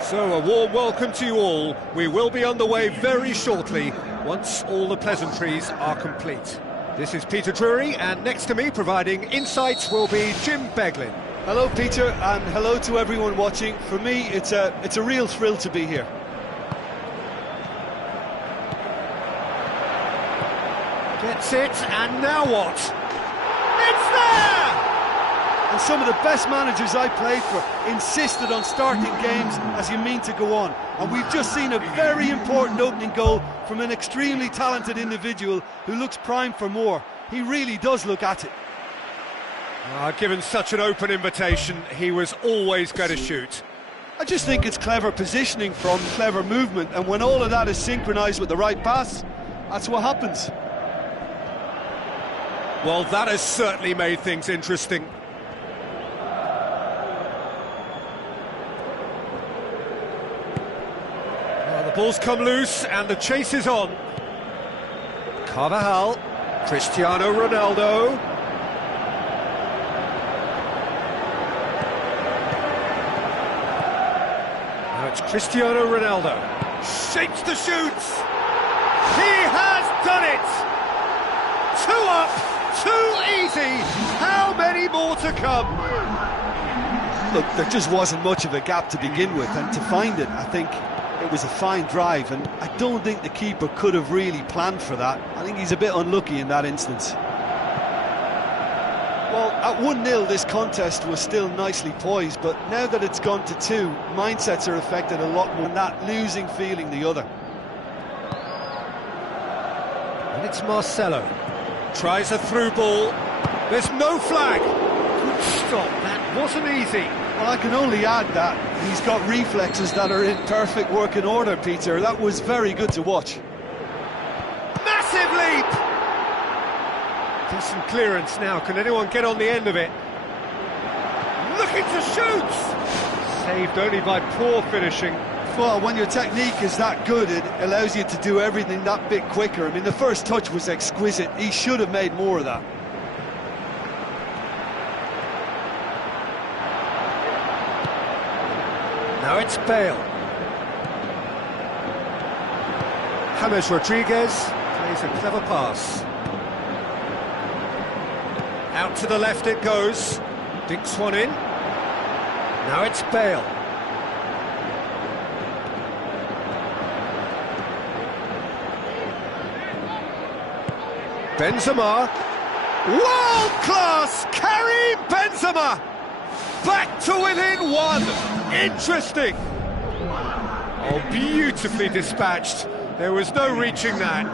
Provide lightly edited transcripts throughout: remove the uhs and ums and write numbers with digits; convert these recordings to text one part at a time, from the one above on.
So, a warm welcome to you all. We will be underway very shortly, once all the pleasantries are complete. This is Peter Drury, and next to me, providing insights, will be Jim Beglin. Hello, Peter, and hello to everyone watching. For me, it's a real thrill to be here. Gets it, and now what? It's there! And some of the best managers I played for insisted on starting games as you mean to go on. And we've just seen a very important opening goal from an extremely talented individual who looks primed for more. He really does look at it. Given such an open invitation, he was always going to shoot. I just think it's clever positioning from clever movement, and when all of that is synchronised with the right pass, that's what happens. Well, that has certainly made things interesting. The ball's come loose and the chase is on. Carvajal, Cristiano Ronaldo. Now it's Cristiano Ronaldo. Shapes the shoots. He has done it. 2 up, 2 easy. How many more to come? Look, there just wasn't much of a gap to begin with, and to find it, I think it was a fine drive, and I don't think the keeper could have really planned for that. I think he's a bit unlucky in that instance. Well, at 1-0 this contest was still nicely poised, but now that it's gone to 2, mindsets are affected a lot more, that losing feeling the other. And it's Marcelo. Tries a through ball. There's no flag. Good stop, that wasn't easy. Well, I can only add that he's got reflexes that are in perfect working order, Peter. That was very good to watch. Massive leap! Decent clearance now. Can anyone get on the end of it? Looking to shoot! Saved only by poor finishing. Well, when your technique is that good, it allows you to do everything that bit quicker. I mean, the first touch was exquisite. He should have made more of that. Now it's Bale. James Rodriguez plays a clever pass. Out to the left it goes. Dinks one in. Now it's Bale. Benzema. World class! Karim Benzema! Back to within 1. Interesting. Oh, beautifully dispatched. There was no reaching that.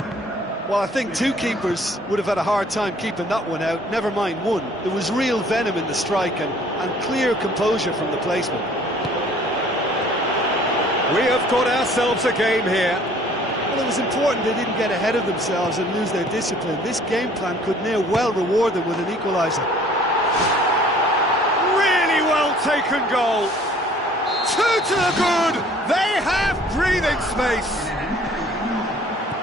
Well, I think 2 keepers would have had a hard time keeping that one out, never mind 1. There was real venom in the strike and clear composure from the placement. We have got ourselves a game here. Well, it was important they didn't get ahead of themselves and lose their discipline. This game plan could now well reward them with an equaliser. Really well taken goal. Two to the good. They have breathing space.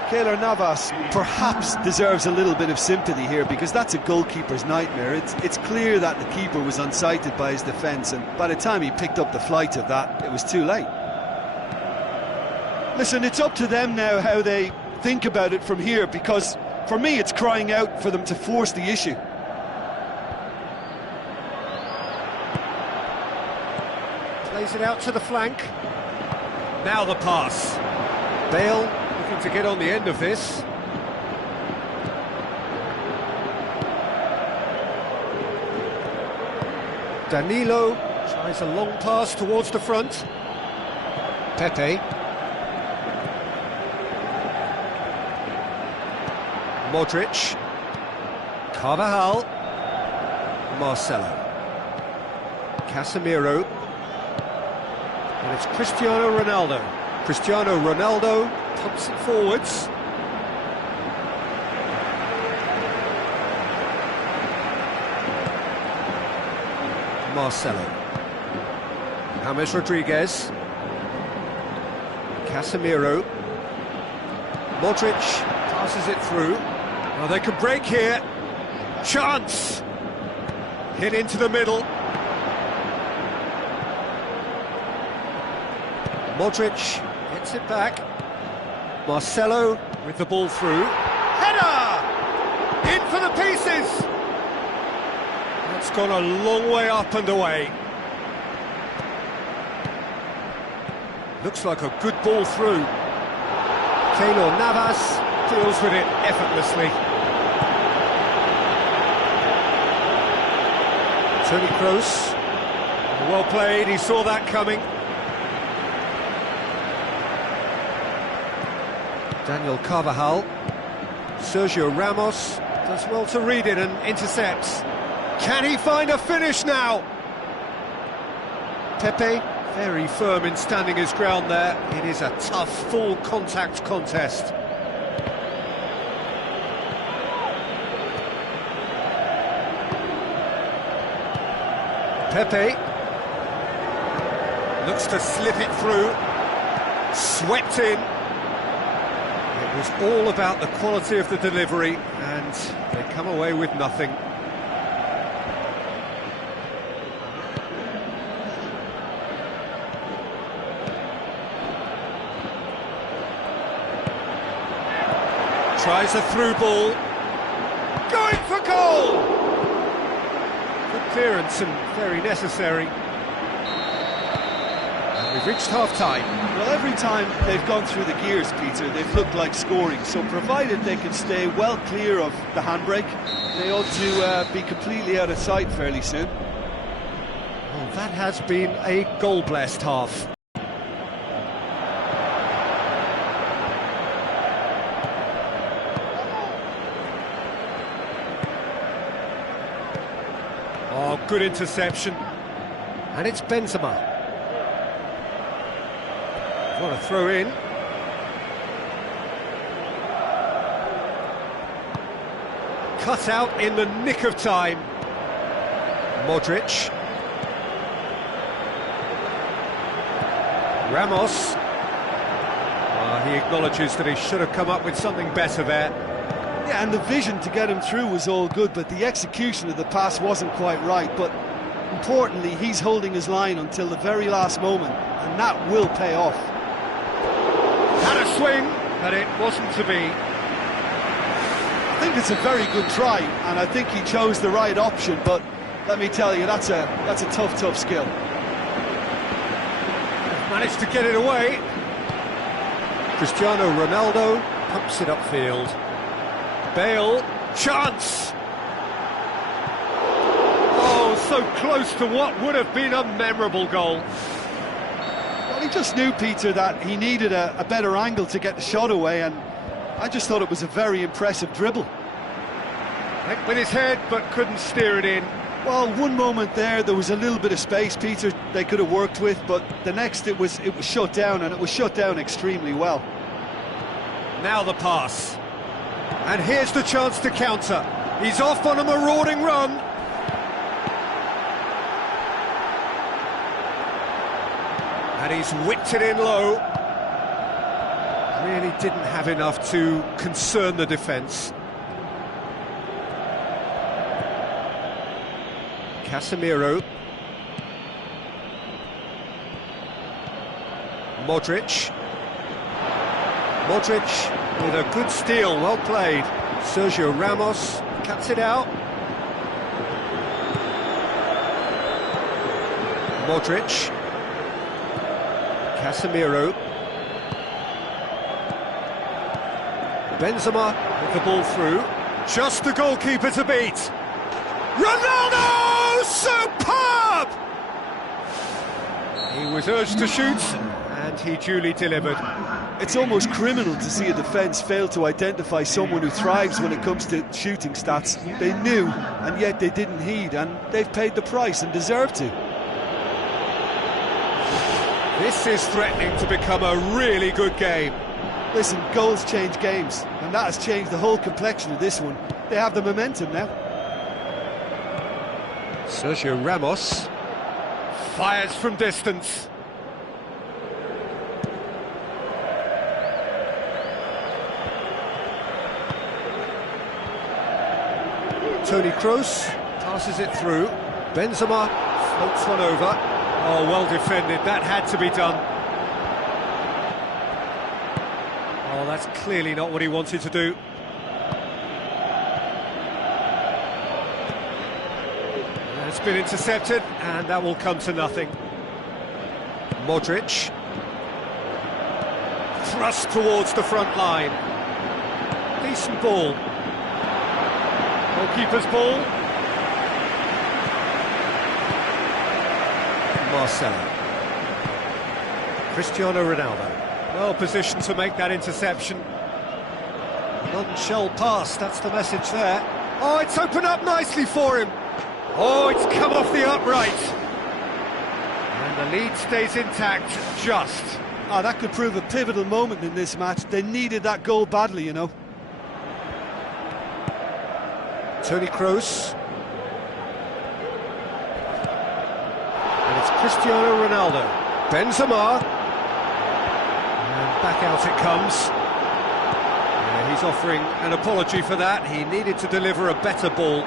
Keylor Navas perhaps deserves a little bit of sympathy here, because that's a goalkeeper's nightmare. It's clear that the keeper was unsighted by his defence, and by the time he picked up the flight of that, it was too late. Listen, it's up to them now how they think about it from here, because for me it's crying out for them to force the issue. Plays it out to the flank. Now the pass. Bale looking to get on the end of this. Danilo tries a long pass towards the front. Pepe. Modric. Carvajal. Marcelo. Casemiro. And it's Cristiano Ronaldo. Cristiano Ronaldo pumps it forwards. Marcelo. James Rodriguez. Casemiro. Modric passes it through. Now they can break here. Chance! Hit into the middle. Modric gets it back. Marcelo with the ball through. Header! In for the pieces! That's gone a long way up and away. Looks like a good ball through. Keylor Navas deals with it effortlessly. Toni Kroos. Well played, he saw that coming. Daniel Carvajal. Sergio Ramos does well to read it and intercepts. Can he find a finish now? Pepe, very firm in standing his ground there. It is a tough, full contact contest. Pepe looks to slip it through. Swept in. It was all about the quality of the delivery, and they come away with nothing. Tries a through ball. Going for goal! Good clearance and very necessary. And we've reached half-time. Well, every time they've gone through the gears, Peter, they've looked like scoring. So provided they can stay well clear of the handbrake, they ought to be completely out of sight fairly soon. Well, that has been a goal-blessed half. Oh, good interception. And it's Benzema. What a throw in. Cut out in the nick of time. Modric. Ramos. He acknowledges that he should have come up with something better there. Yeah, and the vision to get him through was all good, but the execution of the pass wasn't quite right. But importantly, he's holding his line until the very last moment, and that will pay off. Had a swing, but it wasn't to be. I think it's a very good try, and I think he chose the right option, but let me tell you, that's a tough skill. Managed to get it away. Cristiano Ronaldo pumps it upfield. Bale, chance! Oh, so close to what would have been a memorable goal. Well, he just knew, Peter, that he needed a better angle to get the shot away, and I just thought it was a very impressive dribble. Went with his head, but couldn't steer it in. Well, one moment there was a little bit of space, Peter, they could have worked with, but the next it was shut down, and it was shut down extremely well. Now the pass. And here's the chance to counter. He's off on a marauding run. And he's whipped it in low. Really didn't have enough to concern the defence. Casemiro. Modric. Modric with a good steal, well played. Sergio Ramos cuts it out. Modric. Casemiro. Benzema with the ball through. Just the goalkeeper to beat. Ronaldo! Superb! He was urged to shoot, and he duly delivered. It's almost criminal to see a defence fail to identify someone who thrives when it comes to shooting stats. They knew, and yet they didn't heed, and they've paid the price and deserve to. This is threatening to become a really good game. Listen, goals change games, and that has changed the whole complexion of this one. They have the momentum now. Sergio Ramos fires from distance. Toni Kroos passes it through. Benzema floats one over. Oh, well defended. That had to be done. Oh, that's clearly not what he wanted to do. It's been intercepted, and that will come to nothing. Modric. Thrust towards the front line. Decent ball. Goalkeeper's ball. Marcelo. Cristiano Ronaldo. Well positioned to make that interception. None shall pass, that's the message there. Oh, it's opened up nicely for him. Oh, it's come off the upright. And the lead stays intact, just. Oh, that could prove a pivotal moment in this match. They needed that goal badly, you know. Toni Kroos. And it's Cristiano Ronaldo. Benzema. And back out it comes. Yeah, he's offering an apology for that. He needed to deliver a better ball.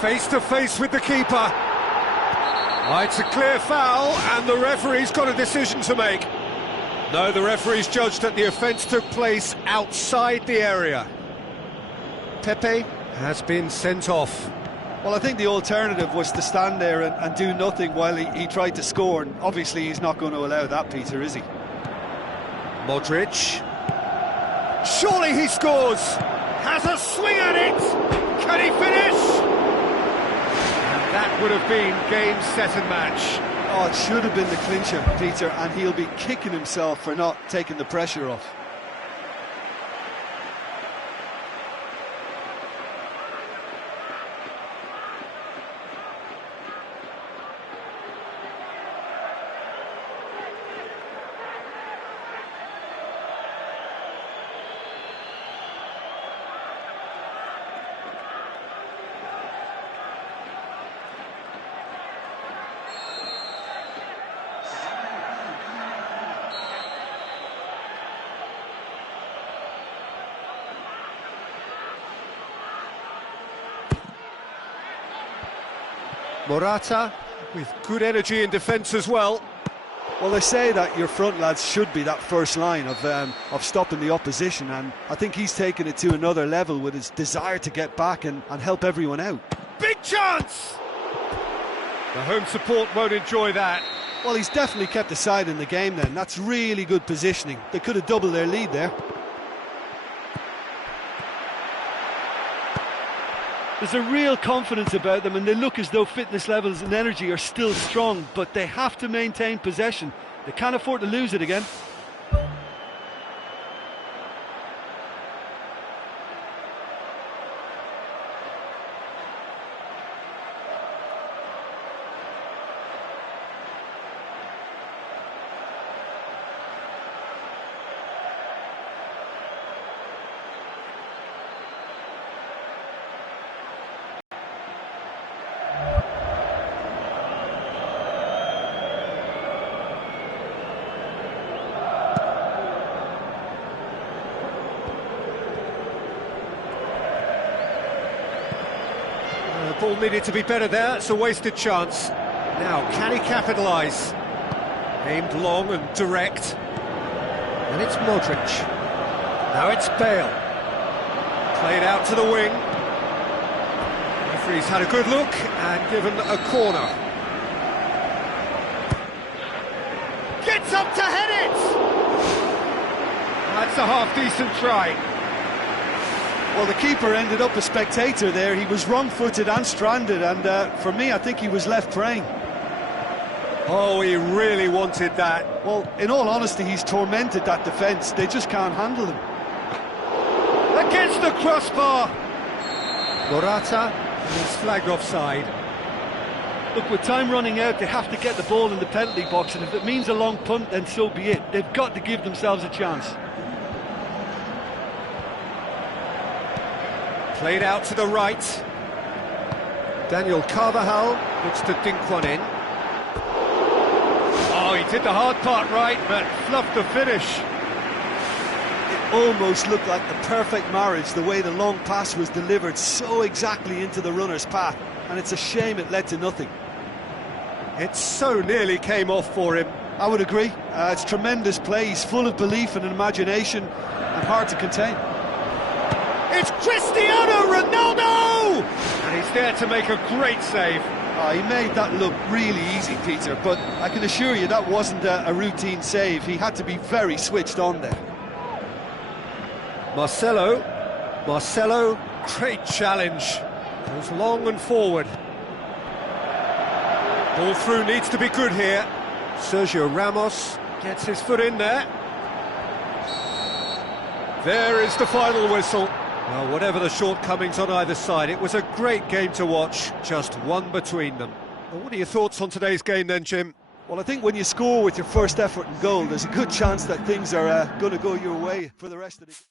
Face to face with the keeper. Oh, it's a clear foul, and the referee's got a decision to make. No, the referee's judged that the offence took place outside the area. Pepe has been sent off. Well, I think the alternative was to stand there and do nothing while he tried to score, and obviously he's not going to allow that, Peter, is he? Modric. Surely he scores! Has a swing at it! Can he finish? And that would have been game, set and match. Oh, it should have been the clincher, Peter, and he'll be kicking himself for not taking the pressure off. Morata with good energy in defence as well. Well, they say that your front lads should be that first line of stopping the opposition, and I think he's taken it to another level with his desire to get back and help everyone out. Big chance! The home support won't enjoy that. Well, he's definitely kept the side in the game then. That's really good positioning. They could have doubled their lead there. There's a real confidence about them, and they look as though fitness levels and energy are still strong, but they have to maintain possession. They can't afford to lose it again. Ball needed to be better there, it's a wasted chance. Now, can he capitalise? Aimed long and direct. And it's Modric. Now it's Bale. Played out to the wing. Referee's had a good look and given a corner. Gets up to head it! That's a half-decent try. Well, the keeper ended up a spectator there. He was wrong-footed and stranded, and for me, I think he was left praying. Oh, he really wanted that. Well, in all honesty, he's tormented that defence. They just can't handle him. Against the crossbar. Morata, and he's flagged offside. Look, with time running out, they have to get the ball in the penalty box, and if it means a long punt, then so be it. They've got to give themselves a chance. Played out to the right. Daniel Carvajal looks to dink one in. Oh, he did the hard part right, but fluffed the finish. It almost looked like the perfect marriage, the way the long pass was delivered so exactly into the runner's path, and it's a shame it led to nothing. It so nearly came off for him. I would agree. It's tremendous play. He's full of belief and imagination and hard to contain. It's Cristiano Ronaldo! And he's there to make a great save. He made that look really easy, Peter, but I can assure you that wasn't a routine save. He had to be very switched on there. Marcelo, great challenge. Goes long and forward. Ball through needs to be good here. Sergio Ramos gets his foot in there. There is the final whistle. Well, whatever the shortcomings on either side, it was a great game to watch, just one between them. Well, what are your thoughts on today's game then, Jim? Well, I think when you score with your first effort and goal, there's a good chance that things are going to go your way for the rest of the game.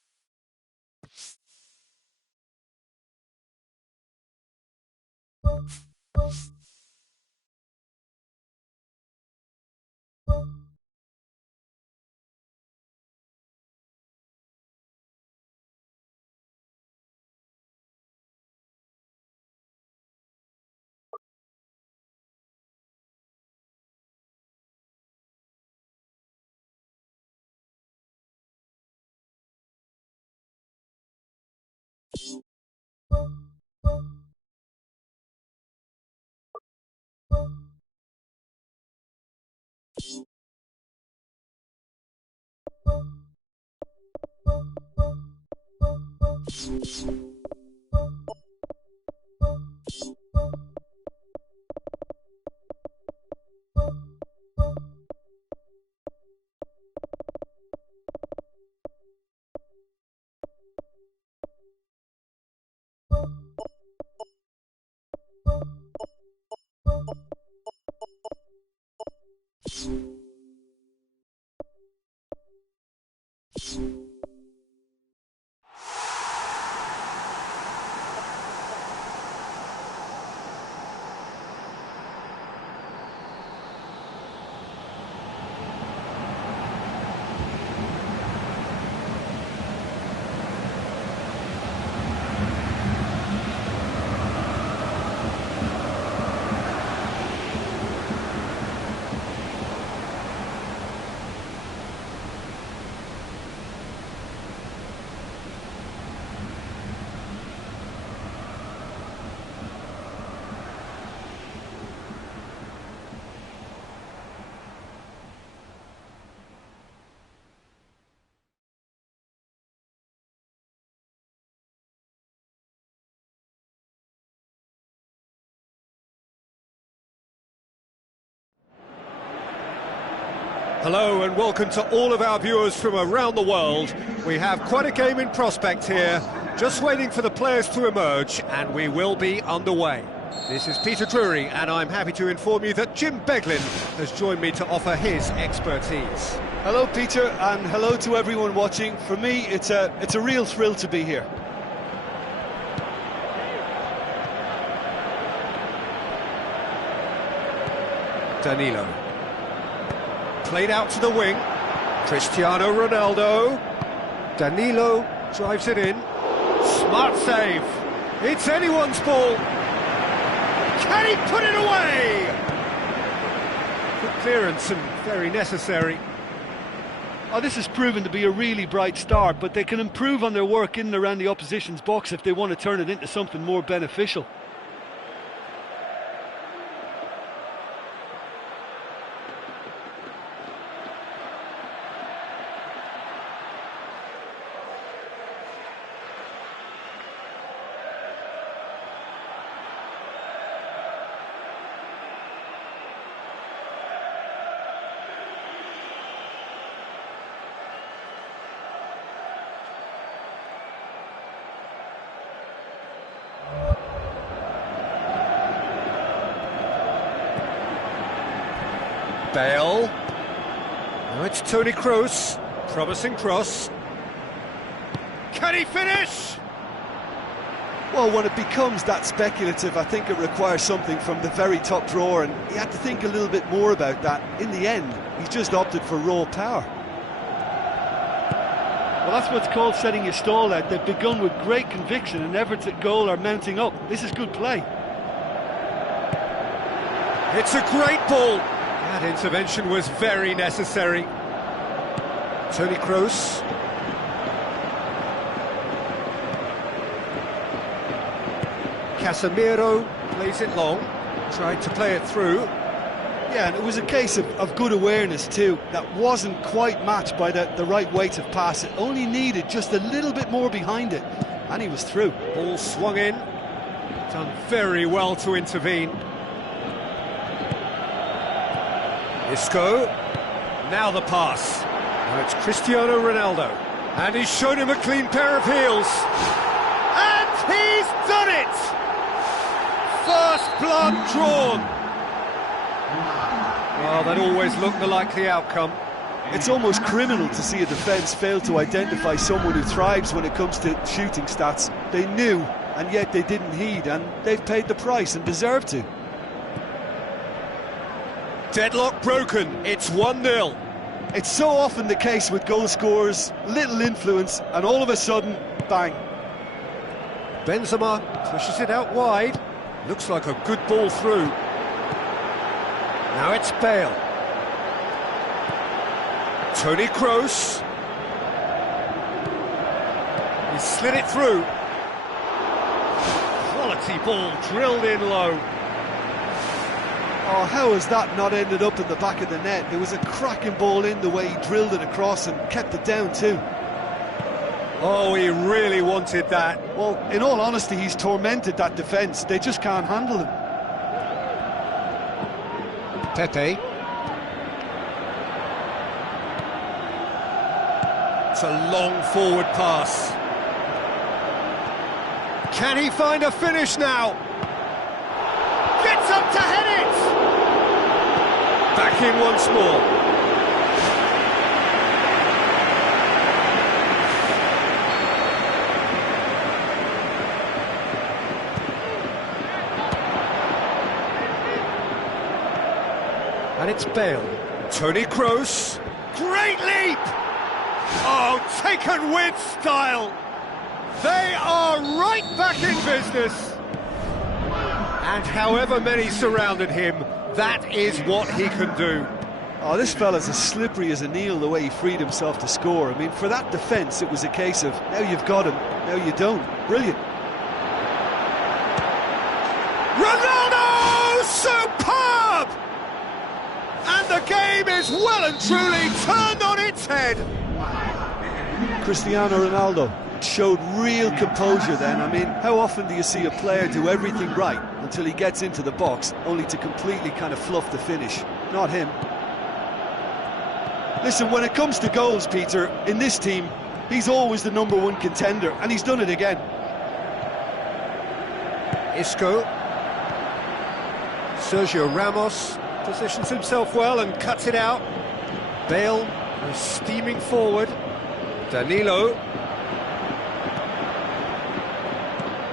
Hello and welcome to all of our viewers from around the world. We have quite a game in prospect here, just waiting for the players to emerge, and we will be underway. This is Peter Drury, and I'm happy to inform you that Jim Beglin has joined me to offer his expertise. Hello, Peter, and hello to everyone watching. For me, it's a real thrill to be here. Danilo. Played out to the wing. Cristiano Ronaldo. Danilo drives it in. Smart save. It's anyone's ball. Can he put it away? Good clearance and very necessary. Oh, this has proven to be a really bright start, but they can improve on their work in and around the opposition's box if they want to turn it into something more beneficial. Bale. Now it's Toni Kroos. Promising cross. Can he finish? Well, when it becomes that speculative, I think it requires something from the very top drawer, and he had to think a little bit more about that. In the end, he's just opted for raw power. Well, that's what's called setting your stall out. They've begun with great conviction, and efforts at goal are mounting up. This is good play. It's a great ball. That intervention was very necessary. Toni Kroos. Casemiro plays it long, tried to play it through. Yeah, and it was a case of good awareness too. That wasn't quite matched by the right weight of pass. It only needed just a little bit more behind it, and he was through. Ball swung in. Done very well to intervene. Isco, now the pass. Now it's Cristiano Ronaldo, and he's shown him a clean pair of heels. And he's done it! First blood drawn. Well, that always looked the likely outcome. It's almost criminal to see a defence fail to identify someone who thrives when it comes to shooting stats. They knew, and yet they didn't heed, and they've paid the price and deserve to. Deadlock broken, it's 1-0. It's so often the case with goal scorers, little influence, and all of a sudden, bang. Benzema pushes it out wide. Looks like a good ball through. Now it's Bale. Toni Kroos. He slid it through. Quality ball drilled in low. Oh, how has that not ended up in the back of the net? There was a cracking ball in the way he drilled it across and kept it down too. Oh, he really wanted that. Well, in all honesty, he's tormented that defence. They just can't handle him. Pepe. It's a long forward pass. Can he find a finish now? Gets up to head it! Back in once more. And it's Bale. Toni Kroos. Great leap! Oh, taken with style. They are right back in business. And however many surrounded him, that is what he can do. Oh, this fella's as slippery as a Neil, the way he freed himself to score. I mean, for that defence, it was a case of, now you've got him, now you don't. Brilliant. Ronaldo! Superb! And the game is well and truly turned on its head. Cristiano Ronaldo showed real composure then. I mean, how often do you see a player do everything right until he gets into the box, only to completely kind of fluff the finish? Not him. Listen, when it comes to goals, Peter, in this team, he's always the #1 contender, and he's done it again. Isco. Sergio Ramos positions himself well and cuts it out. Bale goes steaming forward. Danilo.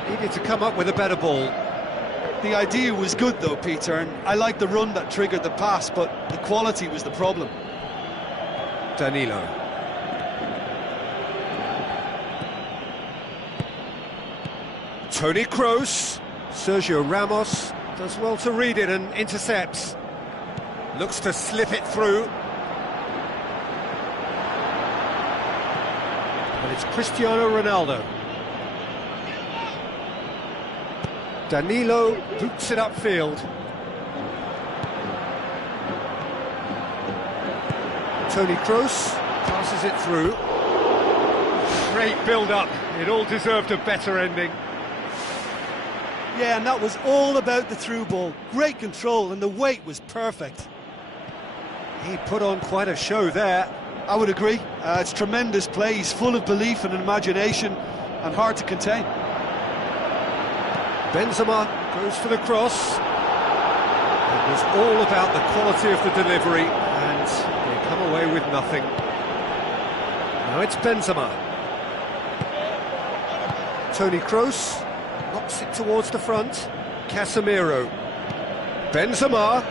Needed to come up with a better ball. The idea was good though, Peter, and I like the run that triggered the pass, but the quality was the problem. Danilo. Toni Kroos. Sergio Ramos Does well to read it and intercepts. Looks to slip it through. But it's Cristiano Ronaldo. Danilo boots it upfield. Toni Kroos passes it through. Great build-up. It all deserved a better ending. Yeah, and that was all about the through ball. Great control, and the weight was perfect. He put on quite a show there. I would agree. It's tremendous play. He's full of belief and imagination, and hard to contain. Benzema goes for the cross. It was all about the quality of the delivery, and they come away with nothing. Now it's Benzema. Toni Kroos knocks it towards the front. Casemiro. Benzema.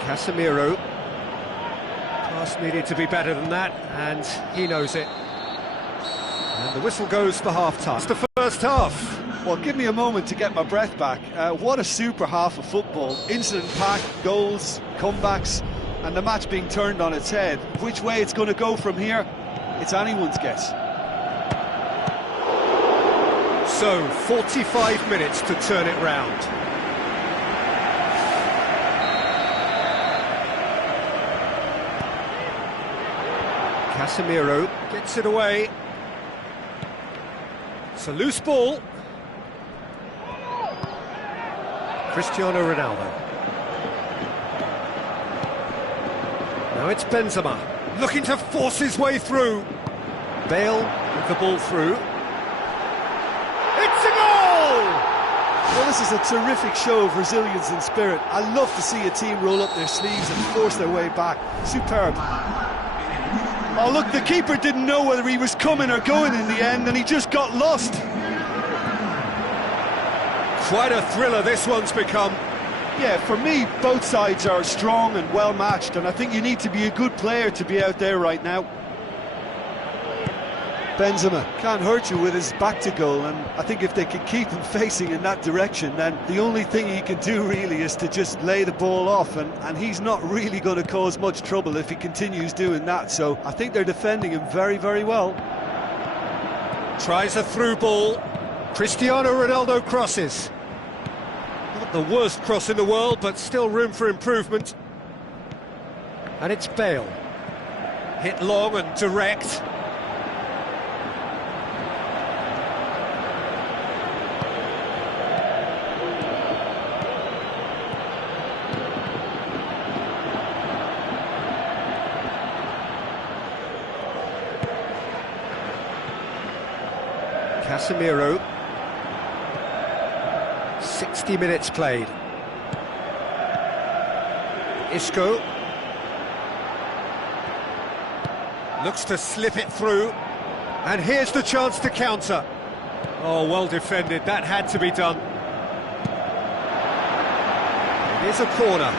Casemiro. Pass needed to be better than that, and he knows it. And the whistle goes for half-time. It's the first half. Well, give me a moment to get my breath back. What a super half of football. Incident-packed, goals, comebacks, and the match being turned on its head. Which way it's going to go from here, it's anyone's guess. So, 45 minutes to turn it round. Casemiro gets it away. It's a loose ball. Cristiano Ronaldo. Now it's Benzema, looking to force his way through. Bale with the ball through. It's a goal! Well, this is a terrific show of resilience and spirit. I love to see a team roll up their sleeves and force their way back. Superb. Oh, look, the keeper didn't know whether he was coming or going in the end, and he just got lost. Quite a thriller this one's become. Yeah, for me, both sides are strong and well matched, and I think you need to be a good player to be out there right now. Benzema can't hurt you with his back to goal, and I think if they can keep him facing in that direction, then the only thing he can do really is to just lay the ball off, and he's not really going to cause much trouble if he continues doing that, so I think they're defending him very, very well. Tries a through ball. Cristiano Ronaldo crosses. Not the worst cross in the world, but still room for improvement. And it's Bale. Hit long and direct. Casemiro. 60 minutes played. Isco. Looks to slip it through. And here's the chance to counter. Oh, well defended. That had to be done. It is a corner.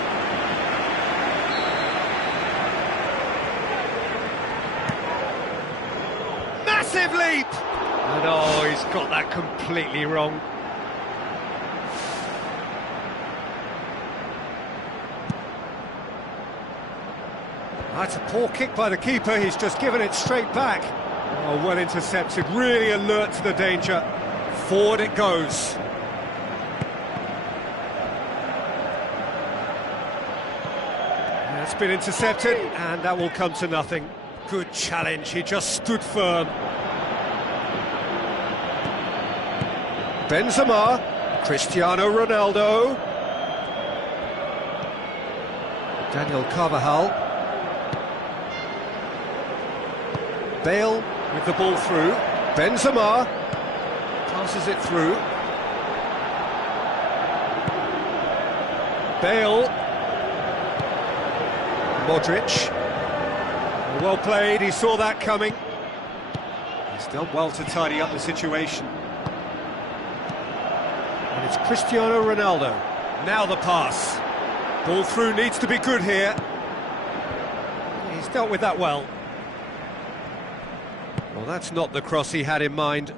Massive leap! And oh, he's got that completely wrong. That's a poor kick by the keeper, he's just given it straight back. Oh, well intercepted, really alert to the danger. Forward it goes. That's been intercepted, and that will come to nothing. Good challenge, he just stood firm. Benzema, Cristiano Ronaldo. Daniel Carvajal. Bale with the ball through. Benzema passes it through. Bale. Modric. Well played, he saw that coming. He's done well to tidy up the situation. And it's Cristiano Ronaldo. Now the pass. Ball through needs to be good here. He's dealt with that well. Well, that's not the cross he had in mind.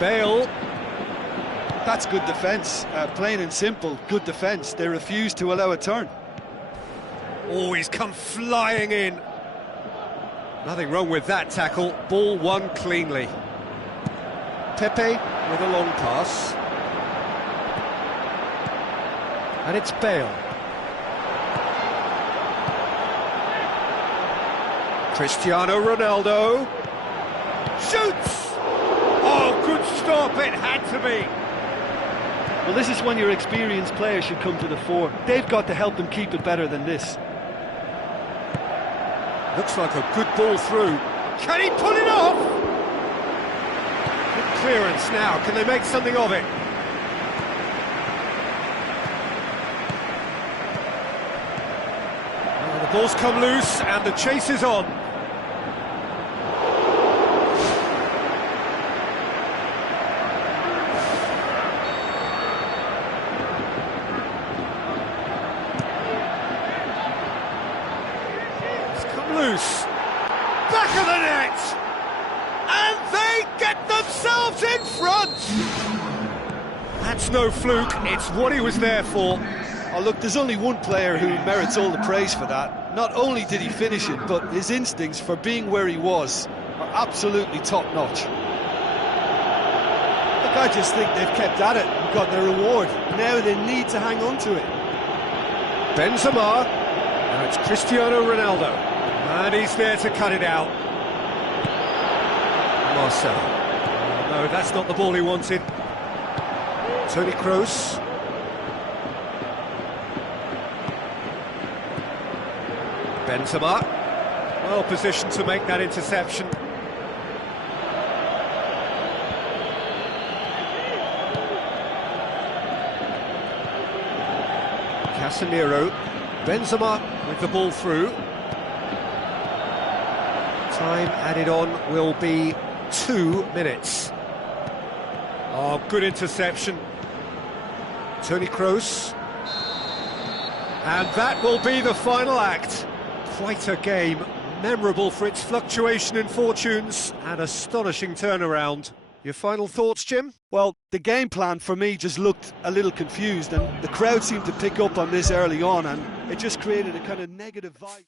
Bale. That's good defence, plain and simple, good defence. They refuse to allow a turn. Oh, he's come flying in. Nothing wrong with that tackle. Ball won cleanly. Pepe with a long pass. And it's Bale. Cristiano Ronaldo. Shoots! Oh, good stop, it had to be. Well, this is when your experienced players should come to the fore. They've got to help them keep it better than this. Looks like a good ball through. Can he pull it off? Good clearance now. Can they make something of it? Well, the ball's come loose and the chase is on. Loose, back of the net, and they get themselves in front. That's no fluke, it's what he was there for. Oh look, there's only one player who merits all the praise for that. Not only did he finish it, but his instincts for being where he was are absolutely top-notch. Look, I just think they've kept at it and got their reward. Now they need to hang on to it. Benzema, now it's Cristiano Ronaldo. And he's there to cut it out. Marcel. Oh, no, that's not the ball he wanted. Toni Kroos. Benzema. Well positioned to make that interception. Casemiro. Benzema with the ball through. Time added on will be 2 minutes. Oh, good interception. Toni Kroos. And that will be the final act. Quite a game, memorable for its fluctuation in fortunes and astonishing turnaround. Your final thoughts, Jim? Well, the game plan for me just looked a little confused, and the crowd seemed to pick up on this early on, and it just created a kind of negative vibe.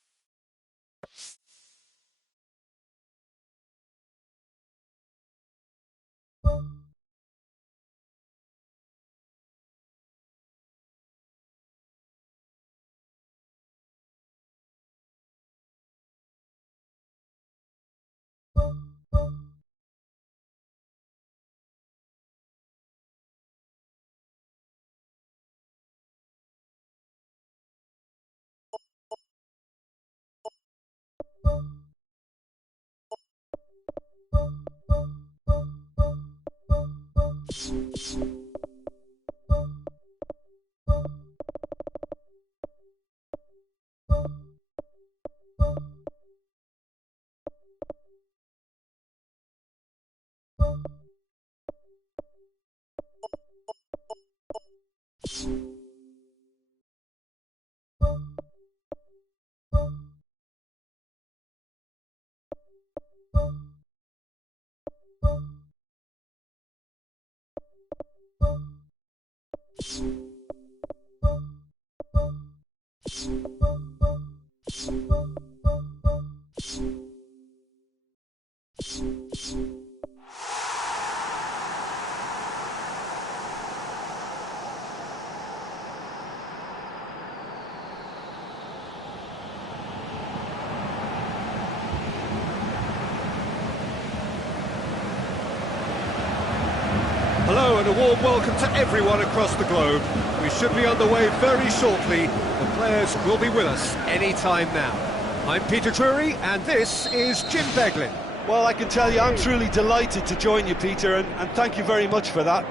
Hello and a warm welcome to everyone across the globe. We should be underway very shortly. The players will be with us any time now. I'm Peter Drury and this is Jim Beglin. Well, I can tell you I'm truly delighted to join you, Peter, and thank you very much for that.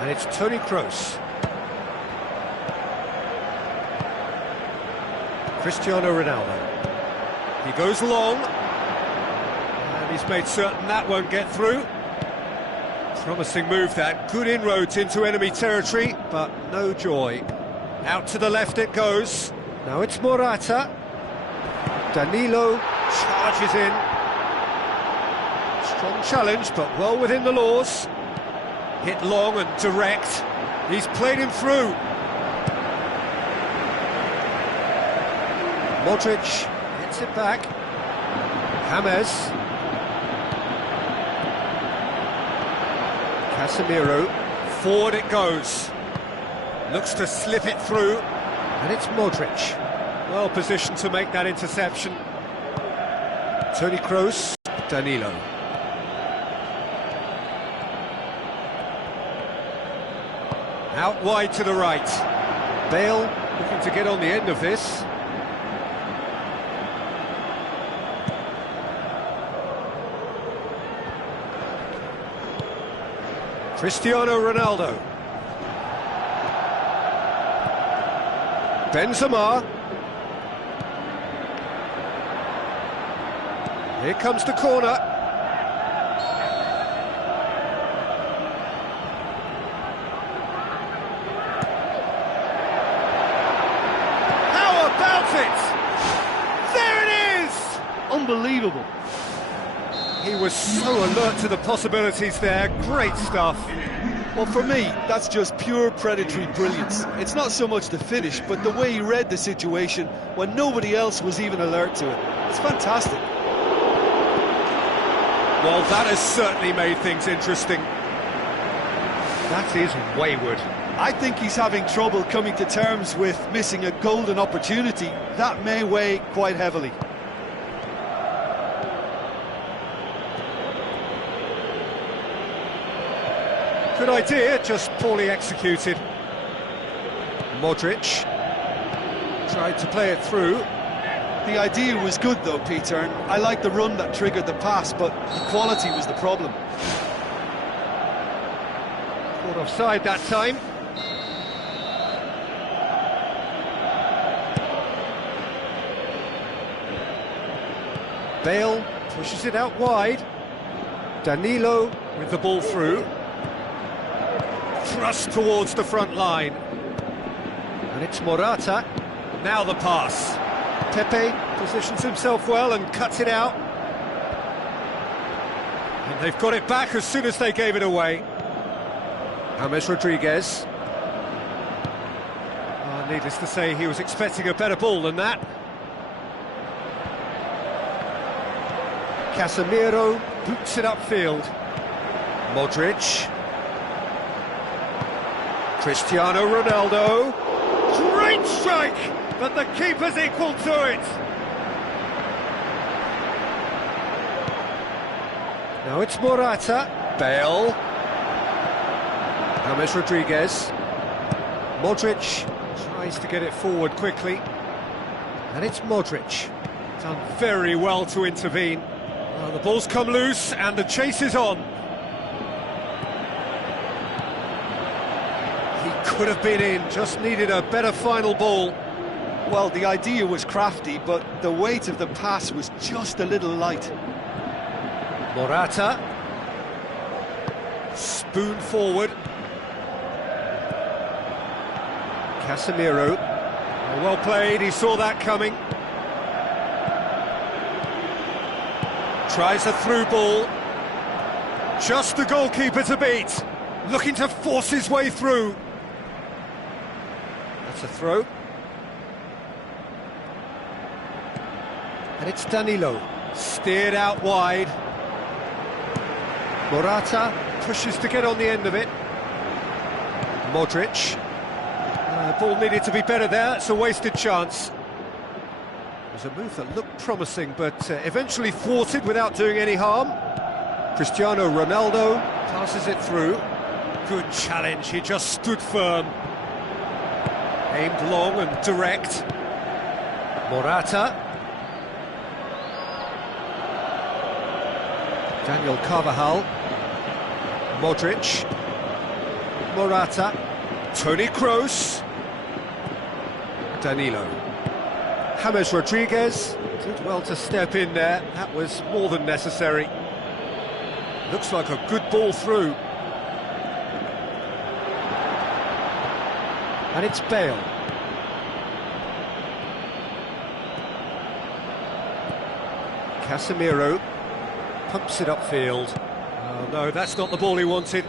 And it's Toni Kroos. Cristiano Ronaldo. He goes long. And he's made certain that won't get through. Promising move that. Good inroads into enemy territory, but no joy. Out to the left it goes. Now it's Morata. Danilo charges in. Strong challenge, but well within the laws. Hit long and direct. He's played him through. Modric hits it back. James. Casemiro. Forward it goes. Looks to slip it through. And it's Modric. Well positioned to make that interception. Toni Kroos. Danilo. Out wide to the right. Bale looking to get on the end of this. Cristiano Ronaldo. Benzema. Here comes the corner. How about it? There it is! Unbelievable. He was so alert to the possibilities there. Great stuff. Well, for me, that's just pure predatory brilliance. It's not so much the finish, but the way he read the situation when nobody else was even alert to it. It's fantastic. Well, that has certainly made things interesting. That is wayward. I think he's having trouble coming to terms with missing a golden opportunity. That may weigh quite heavily. Good idea, just poorly executed. Modric tried to play it through. The idea was good though, Peter, and I like the run that triggered the pass, but the quality was the problem. Caught offside that time. Bale pushes it out wide. Danilo with the ball through. Thrust towards the front line. And it's Morata. Now the pass. Pepe positions himself well and cuts it out. And they've got it back as soon as they gave it away. James Rodriguez. Needless to say, he was expecting a better ball than that. Casemiro boots it upfield. Modric. Cristiano Ronaldo. Great strike, but the keeper's equal to it. Now it's Morata. Bale. James Rodriguez. Modric tries to get it forward quickly. And it's Modric. Done very well to intervene. Well, the ball's come loose and the chase is on. Could have been in, just needed a better final ball. Well, the idea was crafty, but the weight of the pass was just a little light. Morata. Spoon forward. Casemiro. Well played, he saw that coming. Tries a through ball. Just the goalkeeper to beat. Looking to force his way through. That's a throw. And it's Danilo. Steered out wide. Morata pushes to get on the end of it. Modric. Ball needed to be better there. It's a wasted chance. It was a move that looked promising, but eventually thwarted without doing any harm. Cristiano Ronaldo passes it through. Good challenge, he just stood firm. Aimed long and direct. Morata. Daniel Carvajal. Modric. Morata. Toni Kroos. Danilo. James Rodriguez did well to step in there. That was more than necessary. Looks like a good ball through. And it's Bale. Casemiro Pumps it upfield. Oh no, that's not the ball he wanted.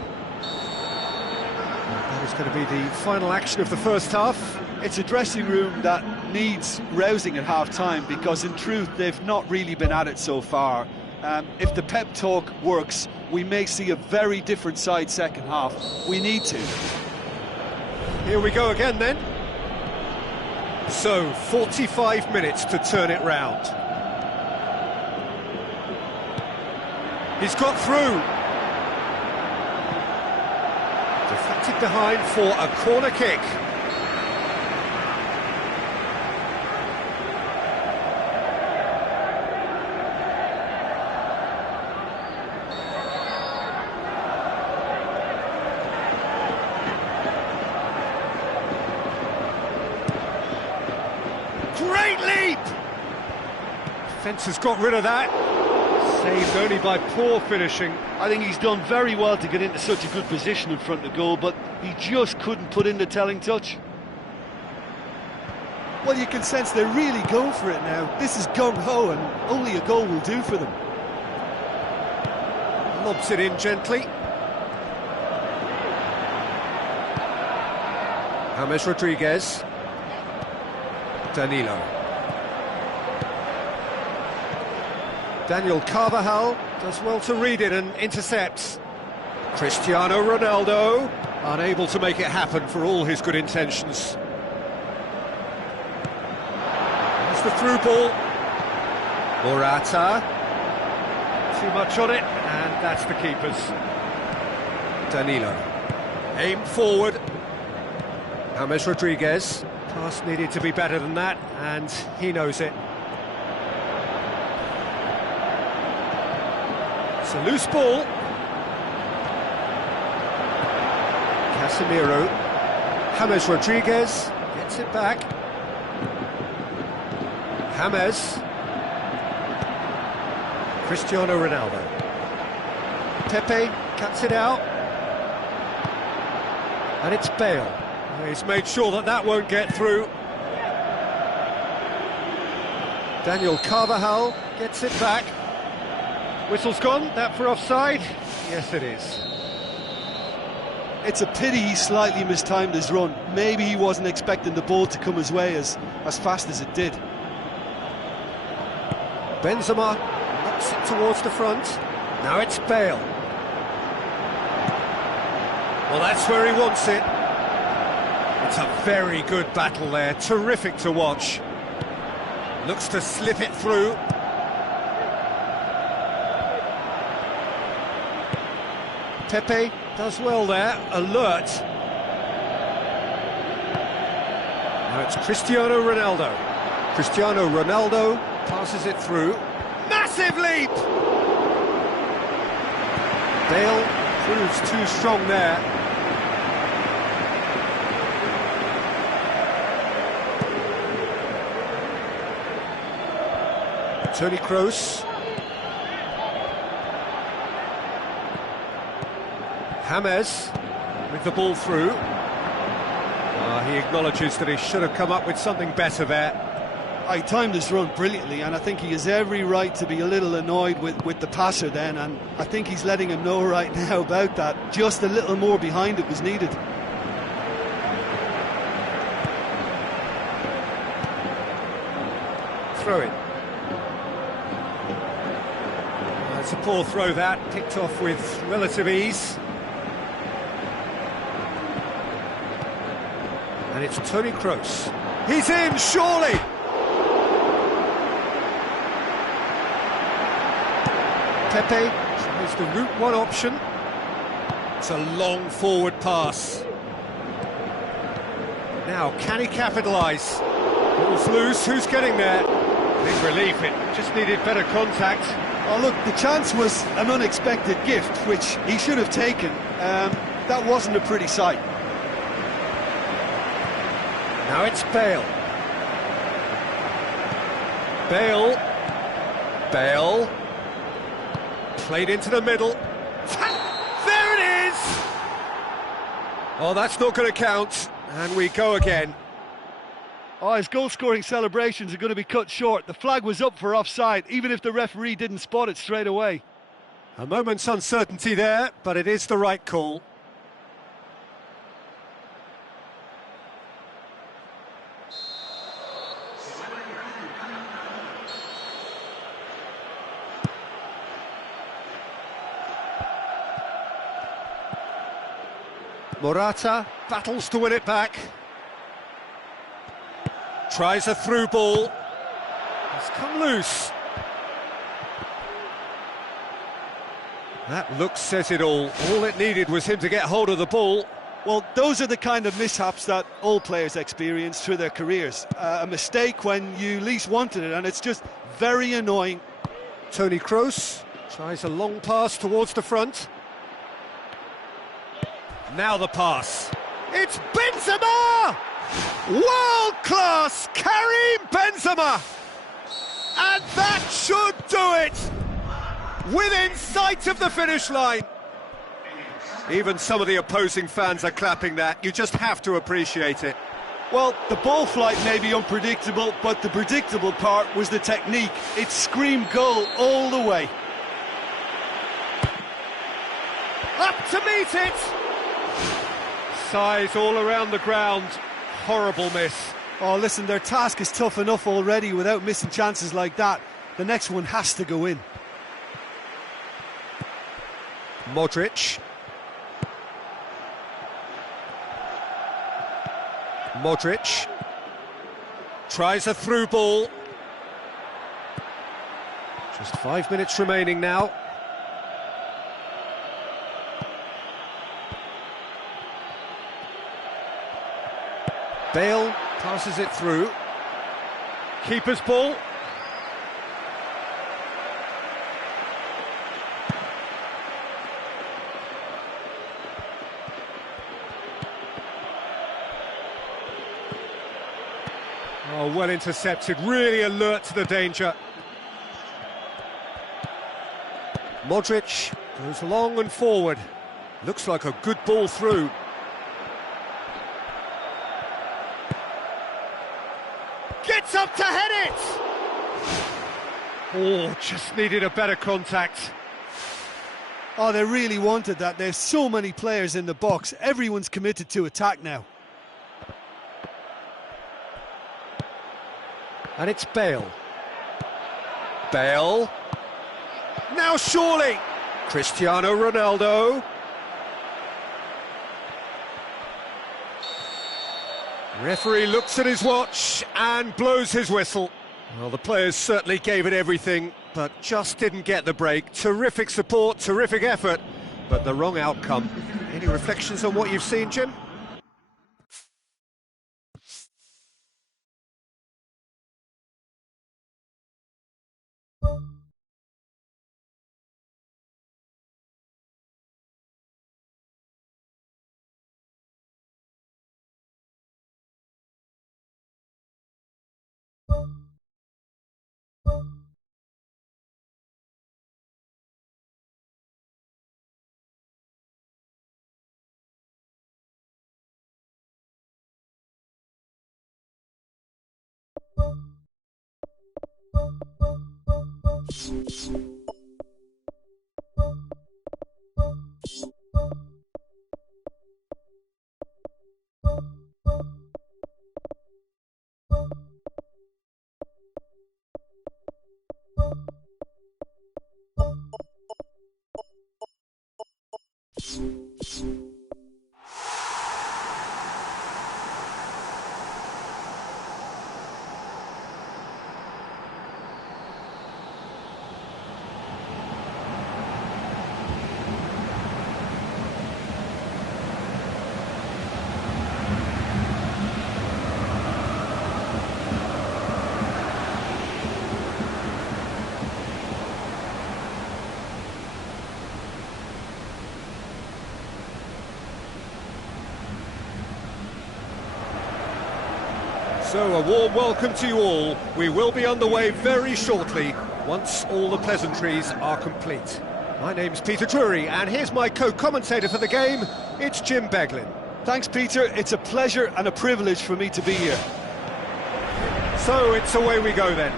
That is going to be the final action of the first half. It's a dressing room that needs rousing at half-time, because in truth they've not really been at it so far. If the pep talk works, we may see a very different side second half. We need to. Here we go again then. So, 45 minutes to turn it round. He's got through. Deflected behind for a corner kick. Great leap! Defence has got rid of that. Saved only by poor finishing. I think he's done very well to get into such a good position in front of goal, but he just couldn't put in the telling touch. Well, you can sense they're really going for it now. This is gung-ho, and only a goal will do for them. Lobs it in gently. James Rodriguez. Danilo. Daniel Carvajal does well to read it and intercepts. Cristiano Ronaldo, unable to make it happen for all his good intentions. There's the through ball. Morata. Too much on it, and that's the keeper's. Danilo. Aim forward. James Rodriguez. Pass needed to be better than that, and he knows it. It's a loose ball. Casemiro. James Rodriguez gets it back. James. Cristiano Ronaldo. Pepe cuts it out. And it's Bale. He's made sure that that won't get through. Daniel Carvajal gets it back. Whistle's gone, that for offside? Yes, it is. It's a pity he slightly mistimed his run. Maybe he wasn't expecting the ball to come his way as fast as it did. Benzema knocks it towards the front. Now it's Bale. Well, that's where he wants it. It's a very good battle there, terrific to watch. Looks to slip it through. Pepe does well there, alert. Now it's Cristiano Ronaldo. Cristiano Ronaldo passes it through. Massive leap! Bale proves too strong there. Toni Kroos. James with the ball through. He acknowledges that he should have come up with something better there. He timed his run brilliantly, and I think he has every right to be a little annoyed with the passer then, and I think he's letting him know right now about that. Just a little more behind it was needed. Throw it. It's a poor throw that, picked off with relative ease. And it's Toni Kroos. He's in, surely! Pepe tries the route one option. It's a long forward pass. Now, can he capitalise? Ball's loose, who's getting there? Big relief, it just needed better contact. Oh look, the chance was an unexpected gift, which he should have taken. That wasn't a pretty sight. Now it's Bale. Bale. Played into the middle. There it is! Oh, that's not going to count. And we go again. Oh, his goal-scoring celebrations are going to be cut short. The flag was up for offside, even if the referee didn't spot it straight away. A moment's uncertainty there, but it is the right call. Morata battles to win it back. Tries a through ball. It's come loose. That look says it all. All it needed was him to get hold of the ball. Well, those are the kind of mishaps that all players experience through their careers. A mistake when you least wanted it, and it's just very annoying. Toni Kroos tries a long pass towards the front. Now the pass. It's Benzema! World-class Karim Benzema! And that should do it! Within sight of the finish line. Even some of the opposing fans are clapping that. You just have to appreciate it. Well, the ball flight may be unpredictable, but the predictable part was the technique. It screamed goal all the way. Up to meet it! Size all around the ground. Horrible miss. Oh, listen, their task is tough enough already without missing chances like that. The next one has to go in. Modric. Modric tries a through ball. Just 5 minutes remaining now. Bale passes it through. Keeper's ball. Oh, well intercepted, really alert to the danger. Modric goes long and forward. Looks like a good ball through. Gets up to head it! Oh, just needed a better contact. Oh, they really wanted that. There's so many players in the box. Everyone's committed to attack now. And it's Bale. Bale. Now surely! Cristiano Ronaldo. Referee looks at his watch and blows his whistle. Well, the players certainly gave it everything, but just didn't get the break. Terrific support, terrific effort, but the wrong outcome. Any reflections on what you've seen, Jim? So, a warm welcome to you all. We will be underway very shortly, once all the pleasantries are complete. My name's Peter Drury, and here's my co-commentator for the game, it's Jim Beglin. Thanks, Peter. It's a pleasure and a privilege for me to be here. So, it's away we go then.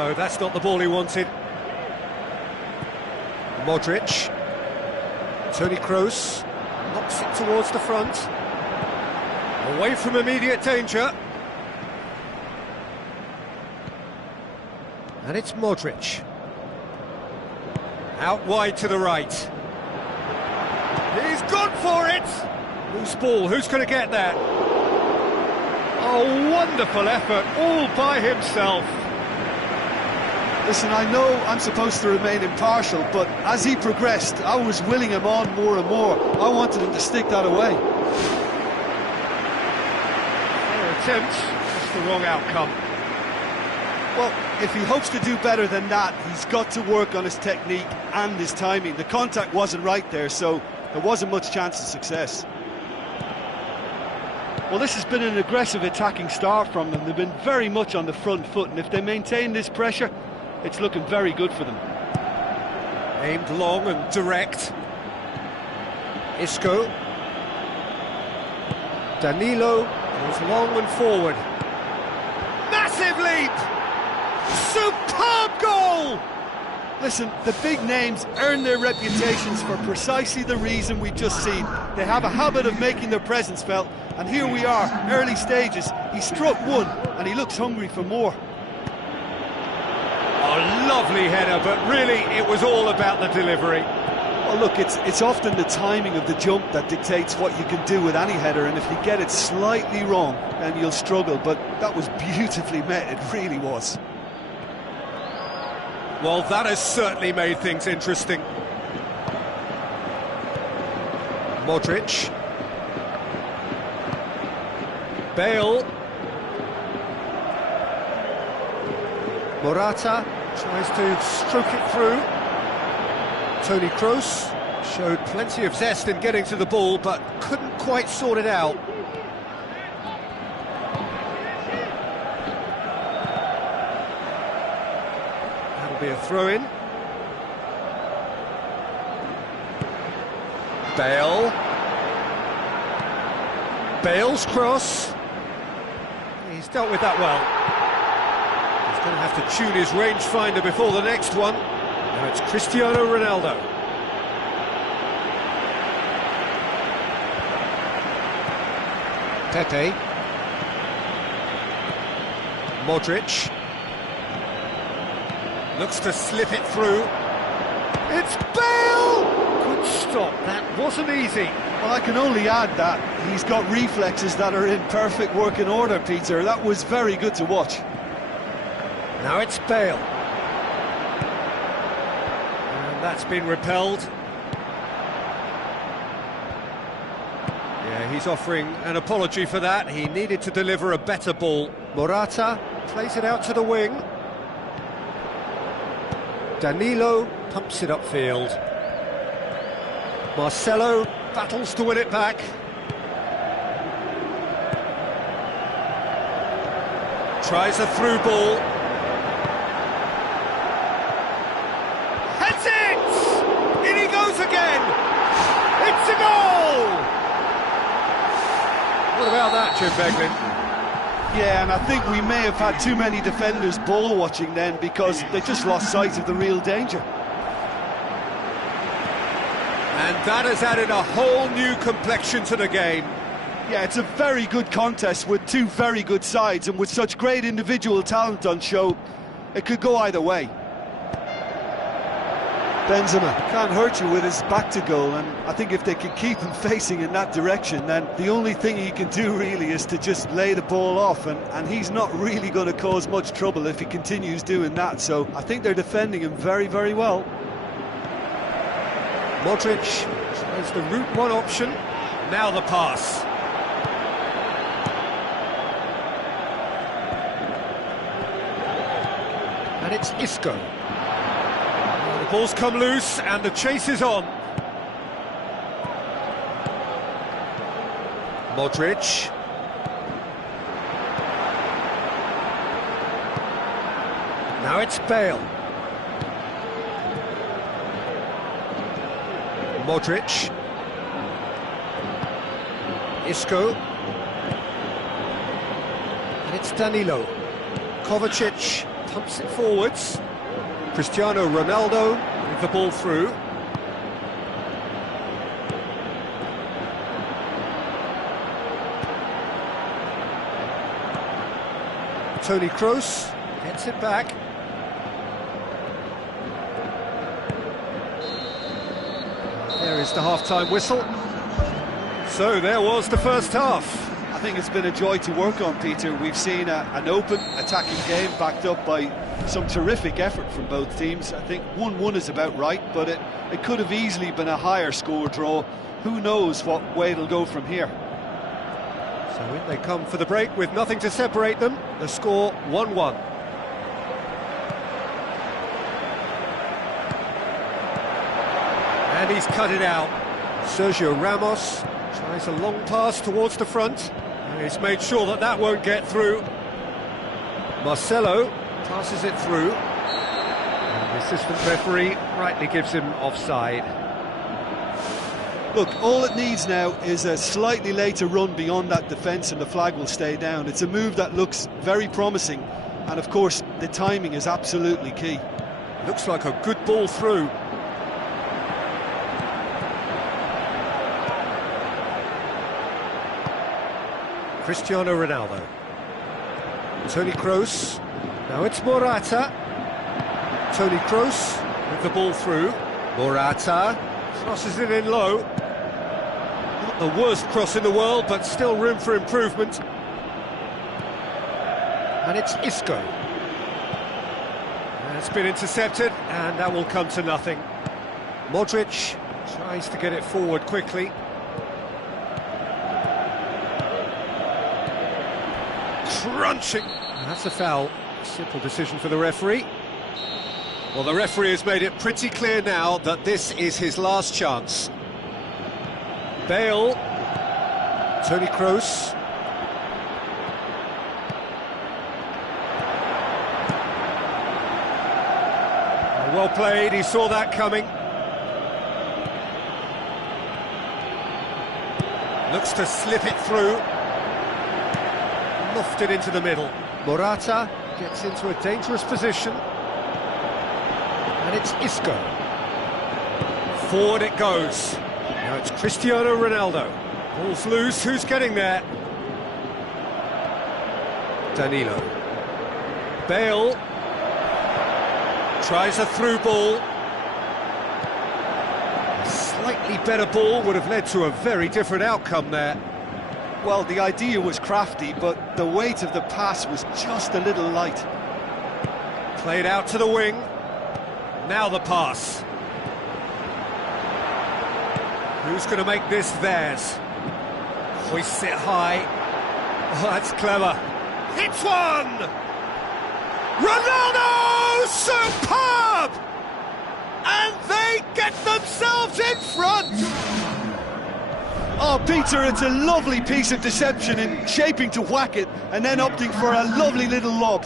No, that's not the ball he wanted. Modric. Toni Kroos knocks it towards the front. Away from immediate danger. And it's Modric. Out wide to the right. He's gone for it! Loose ball, who's going to get that? Oh, wonderful effort, all by himself. Listen, I know I'm supposed to remain impartial, but as he progressed, I was willing him on more and more. I wanted him to stick that away. Fair attempt, just the wrong outcome. Well, if he hopes to do better than that, he's got to work on his technique and his timing. The contact wasn't right there, so there wasn't much chance of success. Well, this has been an aggressive attacking start from them. They've been very much on the front foot, and if they maintain this pressure, it's looking very good for them. Aimed long and direct. Isco. Danilo goes long and forward. Massive leap! Superb goal! Listen, the big names earn their reputations for precisely the reason we've just seen. They have a habit of making their presence felt, and here we are, early stages. He struck one, and he looks hungry for more. Oh, lovely header, but really it was all about the delivery. Well, look, it's often the timing of the jump that dictates what you can do with any header, and if you get it slightly wrong, then you'll struggle, but that was beautifully met, it really was. Well, that has certainly made things interesting. Modric. Bale. Morata tries to stroke it through. Toni Kroos showed plenty of zest in getting to the ball, but couldn't quite sort it out. That'll be a throw-in. Bale. Bale's cross. He's dealt with that well. He's going to have to tune his rangefinder before the next one. Now it's Cristiano Ronaldo. Pepe. Modric. Looks to slip it through. It's Bale! Good stop, that wasn't easy. Well, I can only add that he's got reflexes that are in perfect working order, Peter. That was very good to watch. Now it's Bale. And that's been repelled. Yeah, he's offering an apology for that. He needed to deliver a better ball. Morata plays it out to the wing. Danilo pumps it upfield. Marcelo battles to win it back. Tries a through ball. Heads it! In he goes again! It's a goal! What about that, Jim Beglin? Yeah, and I think we may have had too many defenders ball watching then because they just lost sight of the real danger. And that has added a whole new complexion to the game. Yeah, it's a very good contest with two very good sides, and with such great individual talent on show, it could go either way. Benzema can't hurt you with his back to goal, and I think if they can keep him facing in that direction, then the only thing he can do really is to just lay the ball off, and he's not really going to cause much trouble if he continues doing that, so I think they're defending him very, very well. Modric tries the route one option, now the pass. And it's Isco. The ball's come loose and the chase is on. Modric. Now it's Bale. Modric. Isco. And it's Danilo. Kovacic Pumps it forwards. Cristiano Ronaldo with the ball through. Toni Kroos gets it back. There is the half-time whistle. So there was the first half. I think it's been a joy to work on, Peter. We've seen an open, attacking game backed up by some terrific effort from both teams. I think 1-1 is about right, but it could have easily been a higher score draw. Who knows what way it'll go from here. So in they come for the break with nothing to separate them. The score 1-1. And he's cut it out. Sergio Ramos tries a long pass towards the front. And he's made sure that that won't get through. Marcelo passes it through. And the assistant referee rightly gives him offside. Look, all it needs now is a slightly later run beyond that defence and the flag will stay down. It's a move that looks very promising, and of course the timing is absolutely key. Looks like a good ball through. Cristiano Ronaldo. Toni Kroos. Now it's Morata. Toni Kroos with the ball through. Morata crosses it in low. Not the worst cross in the world, but still room for improvement. And it's Isco. And it's been intercepted, and that will come to nothing. Modric tries to get it forward quickly. Crunching. That's a foul. Simple decision for the referee. Well, the referee has made it pretty clear now that this is his last chance. Bale. Toni Kroos. Well played, he saw that coming. Looks to slip it through. Lofted into the middle. Morata gets into a dangerous position. And it's Isco. Forward it goes. Now it's Cristiano Ronaldo. Ball's loose, who's getting there? Danilo. Bale. Tries a through ball. A slightly better ball would have led to a very different outcome there. Well, the idea was crafty, but the weight of the pass was just a little light. Played out to the wing. Now the pass. Who's going to make this theirs? Hoists it high. Oh, that's clever. Hits one! Ronaldo! Superb! And they get themselves in front! Oh, Peter, it's a lovely piece of deception in shaping to whack it and then opting for a lovely little lob.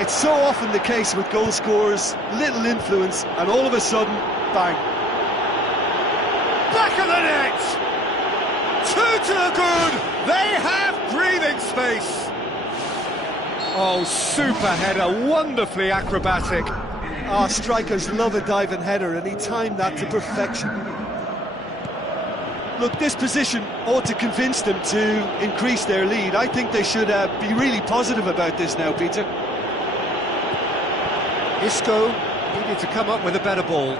It's so often the case with goal scorers, little influence, and all of a sudden, bang. Back of the net! Two to the good! They have breathing space! Oh, super header, wonderfully acrobatic. Ah, strikers love a diving header, and he timed that to perfection. Look, this position ought to convince them to increase their lead. I think they should be really positive about this now, Peter. Isco needed to come up with a better ball.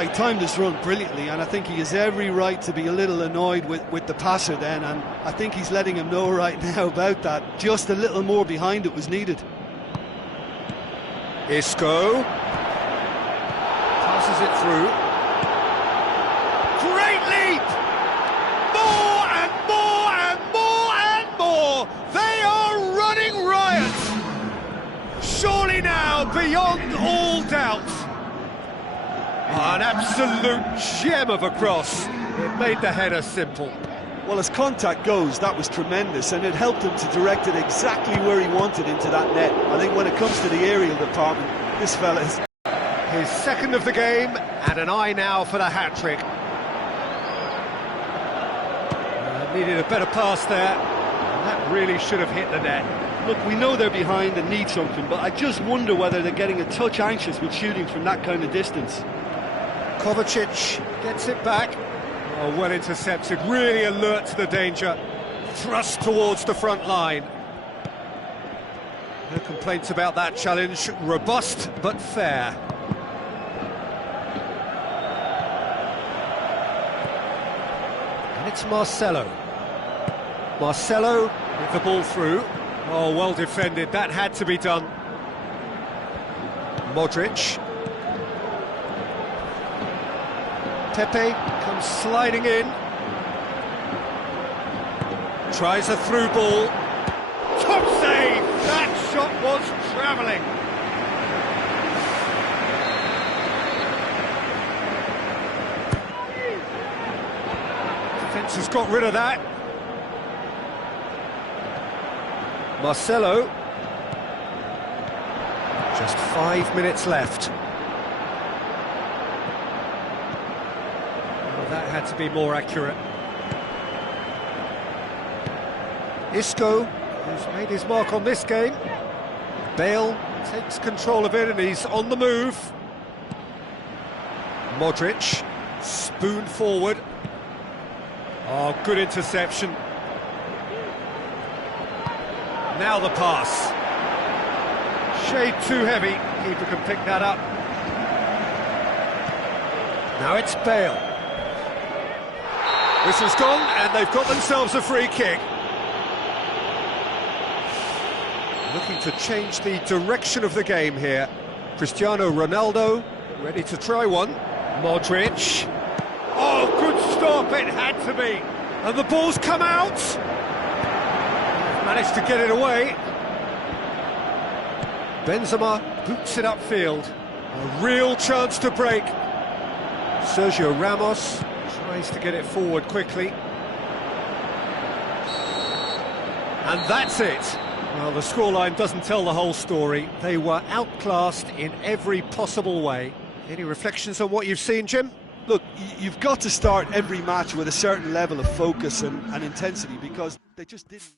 He timed his run brilliantly, and I think he has every right to be a little annoyed with the passer then, and I think he's letting him know right now about that. Just a little more behind it was needed. Isco passes it through. Great leap! More and more and more and more! They are running riot! Surely now, beyond all doubt. An absolute gem of a cross. It made the header simple. Well, as contact goes, that was tremendous, and it helped him to direct it exactly where he wanted into that net. I think when it comes to the aerial department, this fella is... His second of the game, and an eye now for the hat-trick. Needed a better pass there, and that really should have hit the net. Look, we know they're behind and need something, but I just wonder whether they're getting a touch anxious with shooting from that kind of distance. Kovacic gets it back. Oh, well intercepted, really alert to the danger. Thrust towards the front line. No complaints about that challenge. Robust but fair. And it's Marcelo. Marcelo with the ball through. Oh, well defended. That had to be done. Modric. Pepe comes sliding in. Tries a through ball. Top save! That shot was travelling. Defence has got rid of that. Marcelo. Just 5 minutes left. Well, that had to be more accurate. Isco, who's made his mark on this game. Bale takes control of it and he's on the move. Modric, spoon forward. Oh, good interception. Now the pass. Shade too heavy, keeper can pick that up. Now it's Bale. Whistle's gone and they've got themselves a free kick. Looking to change the direction of the game here. Cristiano Ronaldo, ready to try one. Modric. Oh, good stop, it had to be. And the ball's come out. Managed to get it away. Benzema boots it upfield. A real chance to break. Sergio Ramos tries to get it forward quickly. And that's it. Well, the scoreline doesn't tell the whole story. They were outclassed in every possible way. Any reflections on what you've seen, Jim? Look, you've got to start every match with a certain level of focus and intensity, because they just didn't.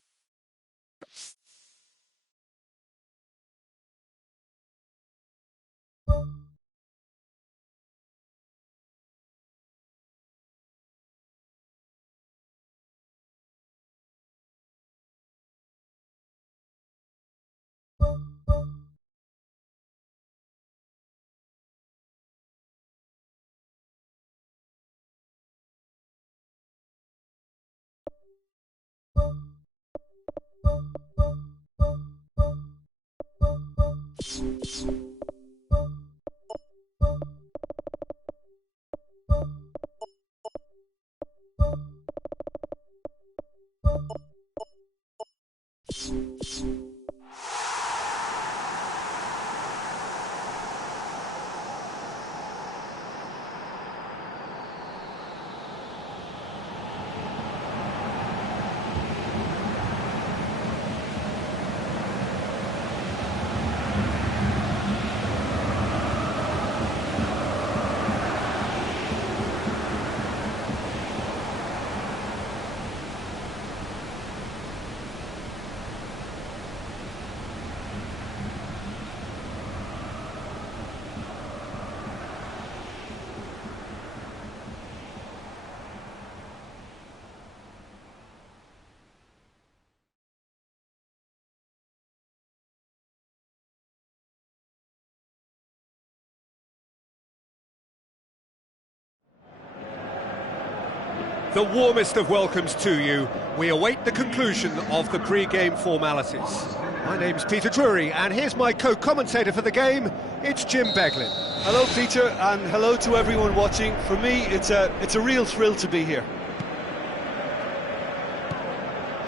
The warmest of welcomes to you. We await the conclusion of the pre-game formalities. My name's Peter Drury, and here's my co-commentator for the game. It's Jim Beglin. Hello, Peter, and hello to everyone watching. For me, it's a real thrill to be here.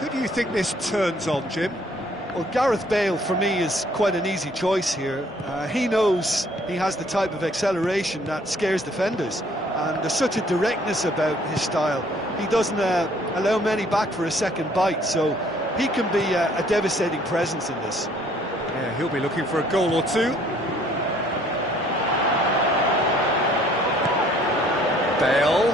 Who do you think this turns on, Jim? Well, Gareth Bale, for me, is quite an easy choice here. He knows he has the type of acceleration that scares defenders, and there's such a directness about his style. He doesn't allow many back for a second bite, so he can be a devastating presence in this. Yeah, he'll be looking for a goal or two. Bale.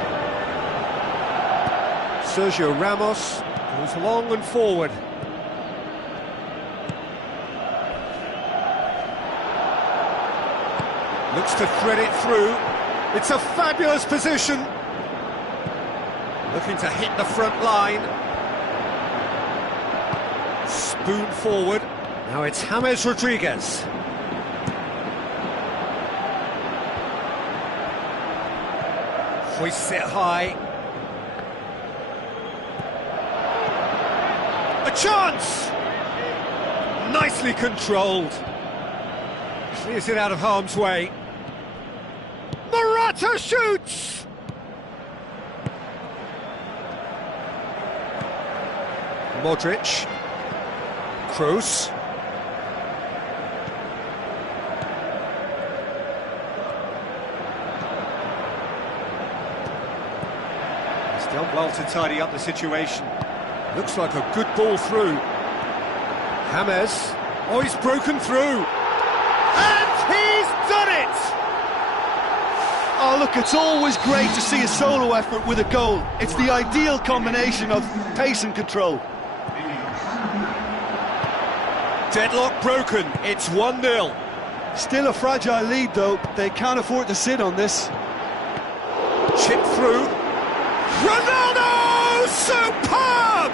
Sergio Ramos goes long and forward. Looks to thread it through. It's a fabulous position. Looking to hit the front line. Spoon forward. Now it's James Rodriguez. Hoists it high. A chance! Nicely controlled. Clears it out of harm's way. Morata shoots! Modric. Kroos. He's done well to tidy up the situation. Looks like a good ball through. James. Oh, he's broken through. And he's done it! Oh, look, it's always great to see a solo effort with a goal. It's the ideal combination of pace and control. Deadlock broken, it's 1-0. Still a fragile lead, though. They can't afford to sit on this. Chip through. Ronaldo! Superb!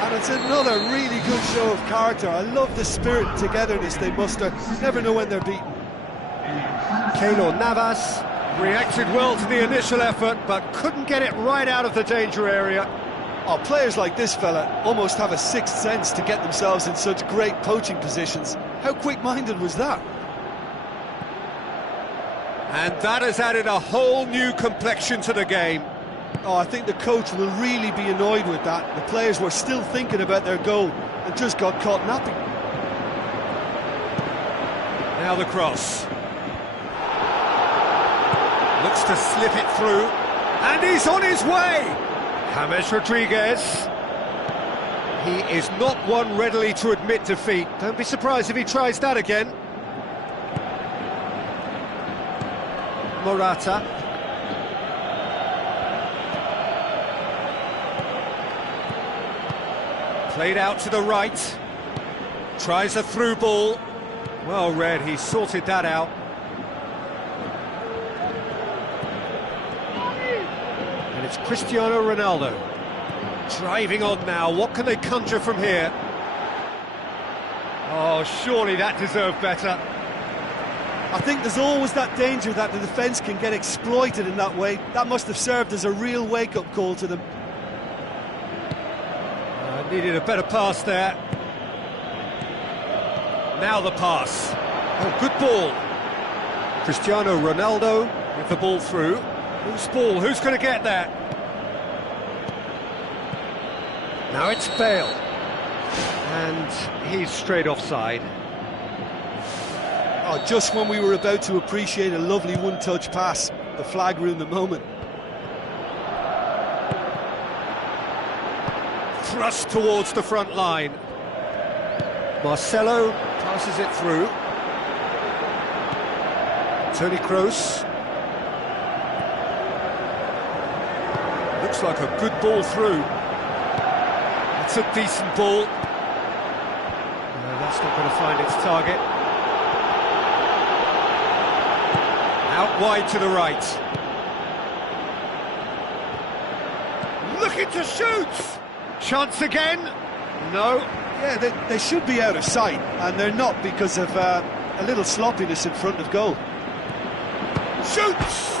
And it's another really good show of character. I love the spirit and togetherness they muster. Never know when they're beaten. Keylor Navas reacted well to the initial effort, but couldn't get it right out of the danger area. Oh, players like this fella almost have a sixth sense to get themselves in such great poaching positions. How quick-minded was that? And that has added a whole new complexion to the game. Oh, I think the coach will really be annoyed with that. The players were still thinking about their goal and just got caught napping. Now the cross. Looks to slip it through. And he's on his way! James Rodriguez. He is not one readily to admit defeat. Don't be surprised if he tries that again. Morata. Played out to the right. Tries a through ball. Well read, he sorted that out. And it's Cristiano Ronaldo. Driving on now, what can they conjure from here? Oh, surely that deserved better. I think there's always that danger that the defence can get exploited in that way. That must have served as a real wake-up call to them. Needed a better pass there. Now the pass. Oh, good ball. Cristiano Ronaldo with the ball through. Whose ball? Who's going to get that? Now it's Bale. And he's straight offside. Oh, just when we were about to appreciate a lovely one-touch pass, the flag ruined the moment. Thrust towards the front line. Marcelo passes it through. Toni Kroos. Looks like a good ball through. It's a decent ball. No, that's not going to find its target. Out wide to the right. Looking to shoot! Chance again? No. Yeah, they should be out of sight, and they're not because of a little sloppiness in front of goal. Shoots!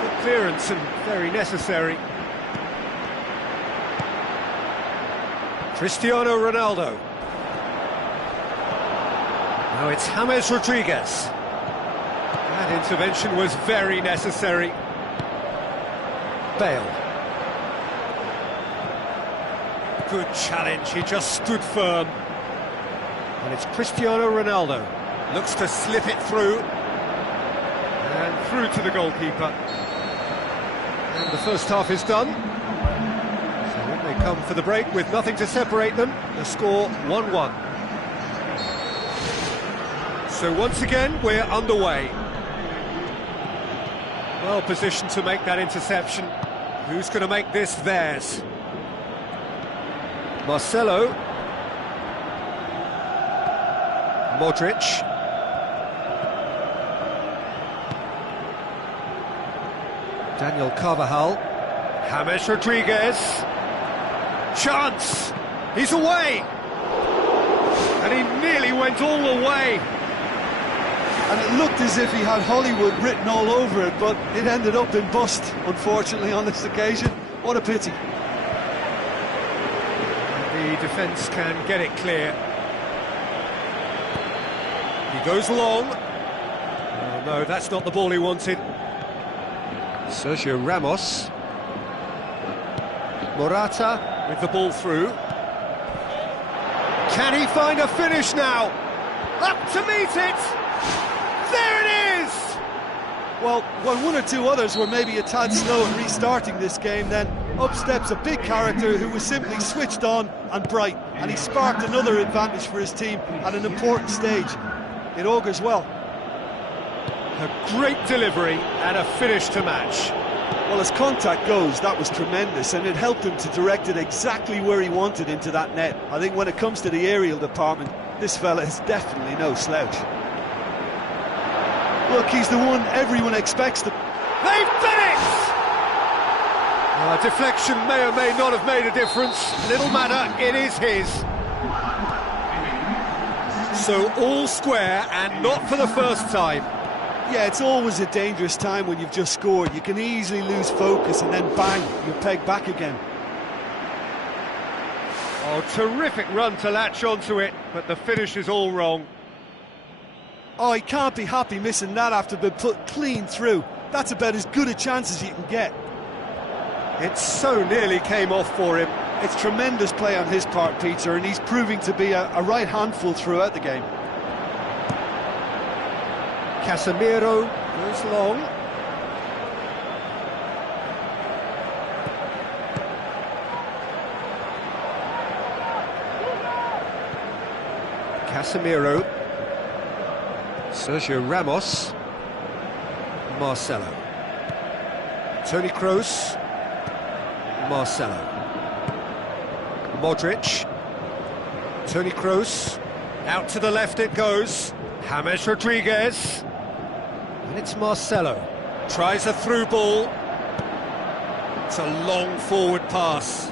Good clearance and very necessary. Cristiano Ronaldo. Now it's James Rodriguez. That intervention was very necessary. Bale. Good challenge, he just stood firm. And it's Cristiano Ronaldo. Looks to slip it through. And through to the goalkeeper. And the first half is done. So when they come for the break with nothing to separate them, the score 1-1. So once again, we're underway. Well positioned to make that interception. Who's going to make this theirs? Marcelo. Daniel Carvajal. James Rodriguez. Chance! He's away! And he nearly went all the way. And it looked as if he had Hollywood written all over it, but it ended up in bust, unfortunately, on this occasion. What a pity. The defence can get it clear. He goes long. Oh, no, that's not the ball he wanted. Sergio Ramos. Morata with the ball through. Can he find a finish now? Up to meet it! There it is! Well, when one or two others were maybe a tad slow in restarting this game, then up steps a big character who was simply switched on and bright, and he sparked another advantage for his team at an important stage. It augurs well. A great delivery and a finish to match. Well, as contact goes, that was tremendous, and it helped him to direct it exactly where he wanted into that net. I think when it comes to the aerial department, this fella is definitely no slouch. Look, he's the one everyone expects to... They've done it! Deflection may or may not have made a difference. Little matter, it is his. So all square, and not for the first time. Yeah, it's always a dangerous time when you've just scored. You can easily lose focus and then bang, you peg back again. Oh, terrific run to latch onto it, but the finish is all wrong. Oh, he can't be happy missing that after being put clean through. That's about as good a chance as you can get. It so nearly came off for him. It's tremendous play on his part, Peter, and he's proving to be a right handful throughout the game. Casemiro goes long. Casemiro. Sergio Ramos. Marcelo. Toni Kroos. Marcelo. Modric. Toni Kroos. Out to the left it goes. James Rodriguez. And it's Marcelo. Tries a through ball. It's a long forward pass.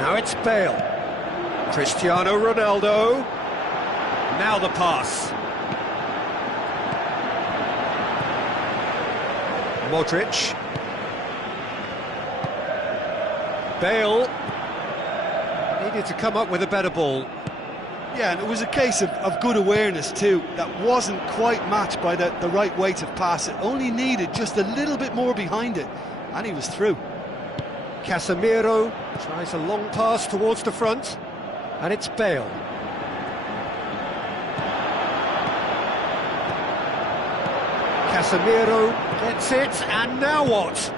Now it's Bale. Cristiano Ronaldo. Now the pass. Modric. Bale needed to come up with a better ball. Yeah, and it was a case of good awareness too. That wasn't quite matched by the right weight of pass. It only needed just a little bit more behind it, and he was through. Casemiro tries a long pass towards the front, and it's Bale. Casemiro gets it, and now what?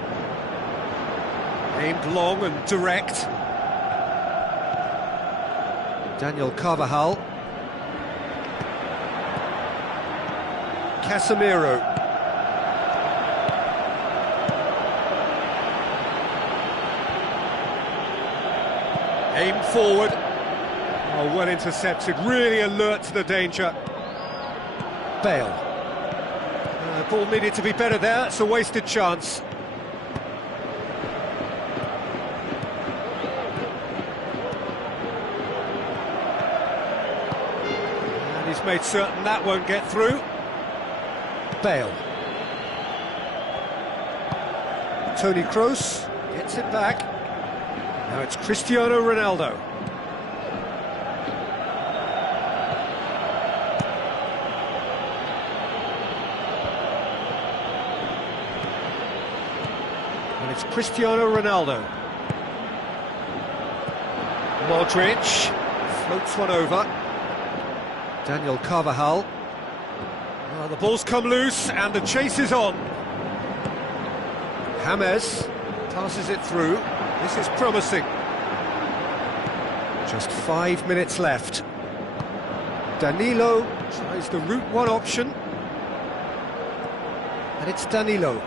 Aimed long and direct. Daniel Carvajal. Casemiro. Aimed forward. Oh, well intercepted, really alert to the danger. Bale. Ball needed to be better there, it's a wasted chance. And he's made certain that won't get through. Bale. Toni Kroos gets it back. Now it's Cristiano Ronaldo. And it's Cristiano Ronaldo. Modric floats one over. Daniel Carvajal. Oh, the ball's come loose and the chase is on. James passes it through. This is promising. Just 5 minutes left. Danilo tries the route one option. And it's Danilo.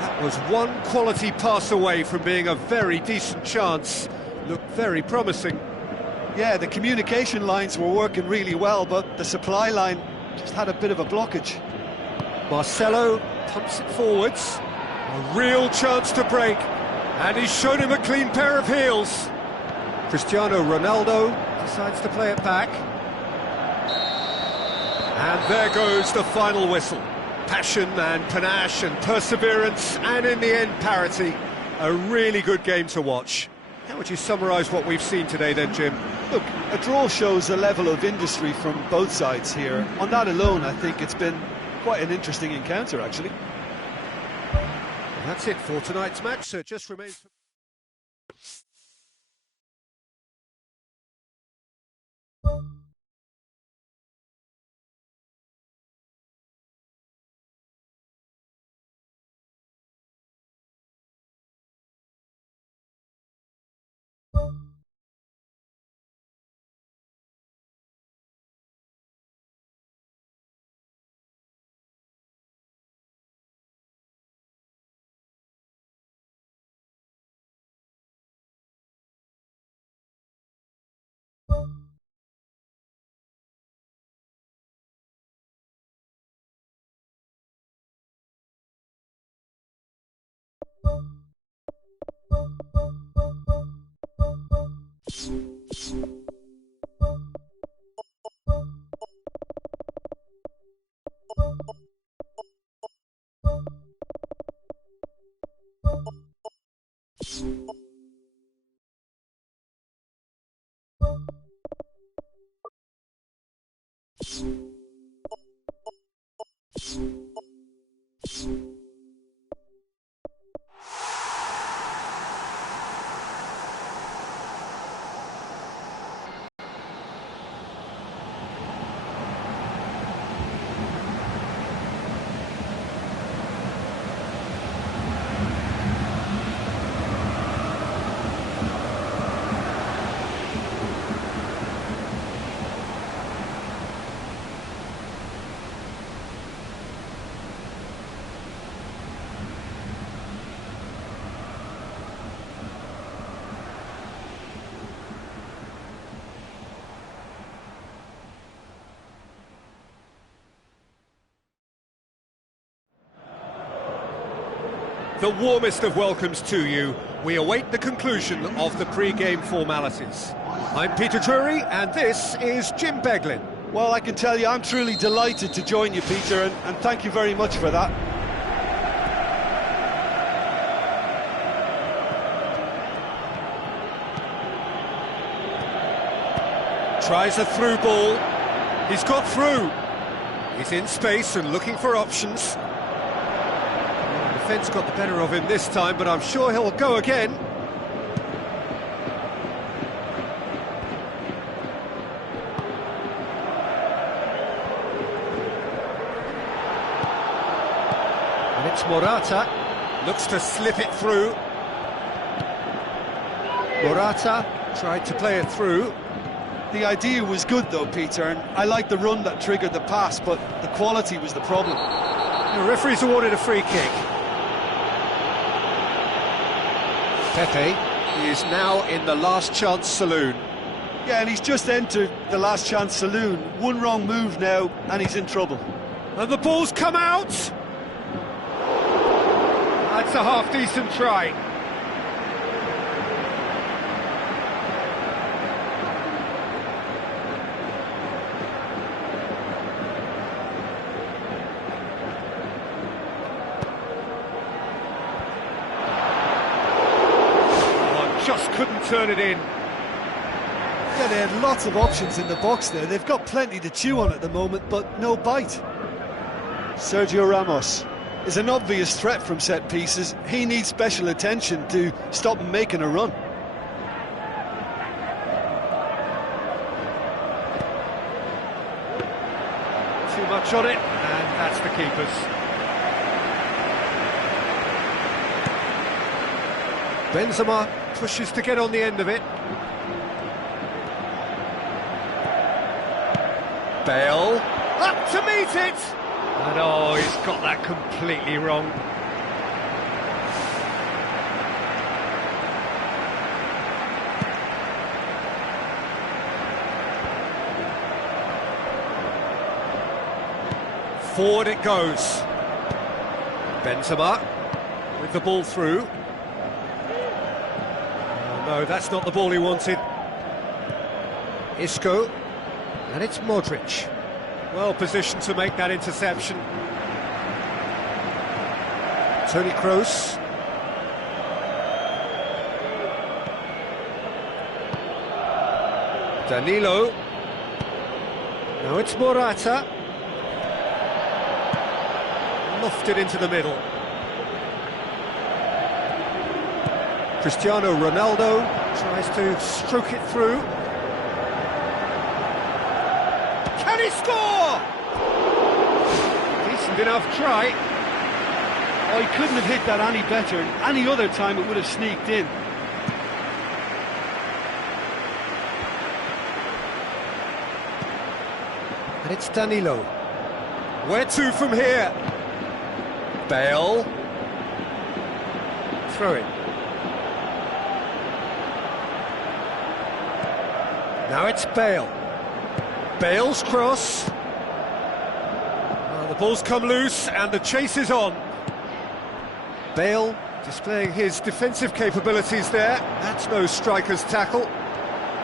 That was one quality pass away from being a very decent chance. Looked very promising. Yeah, the communication lines were working really well, but the supply line just had a bit of a blockage. Marcelo pumps it forwards. A real chance to break. And he's shown him a clean pair of heels. Cristiano Ronaldo decides to play it back. And there goes the final whistle. Passion and panache and perseverance, and in the end, parity. A really good game to watch. How would you summarise what we've seen today then, Jim? Look, a draw shows a level of industry from both sides here. On that alone, I think it's been quite an interesting encounter, actually. And that's it for tonight's match, so it just remains... The warmest of welcomes to you. We await the conclusion of the pre-game formalities. I'm Peter Drury, and this is Jim Beglin. Well, I can tell you I'm truly delighted to join you, Peter, and thank you very much for that. Tries a through ball. He's got through. He's in space and looking for options. The defence got the better of him this time, but I'm sure he'll go again. And it's Morata. Looks to slip it through. Morata tried to play it through. The idea was good though, Peter, and I like the run that triggered the pass, but the quality was the problem. The referee's awarded a free kick. Pepe is now in the last chance saloon. Yeah, and he's just entered the last chance saloon. One wrong move now, and he's in trouble. And the ball's come out! That's a half-decent try. Just couldn't turn it in. Yeah, they had lots of options in the box there. They've got plenty to chew on at the moment, but no bite. Sergio Ramos is an obvious threat from set pieces. He needs special attention to stop him making a run. Too much on it, and that's the keeper's. Benzema pushes to get on the end of it. Bale up to meet it, and oh, he's got that completely wrong. Forward it goes. Benzema with the ball through. Oh, no, that's not the ball he wanted. Isco, and it's Modric. Well positioned to make that interception. Toni Kroos. Danilo. Now it's Morata. Lofted into the middle. Cristiano Ronaldo tries to stroke it through. Can he score? Decent enough try. Oh, he couldn't have hit that any better. Any other time it would have sneaked in. And it's Danilo. Where to from here? Bale. Throw it. Now it's Bale. Bale's cross. The ball's come loose and the chase is on. Bale displaying his defensive capabilities there. That's no striker's tackle.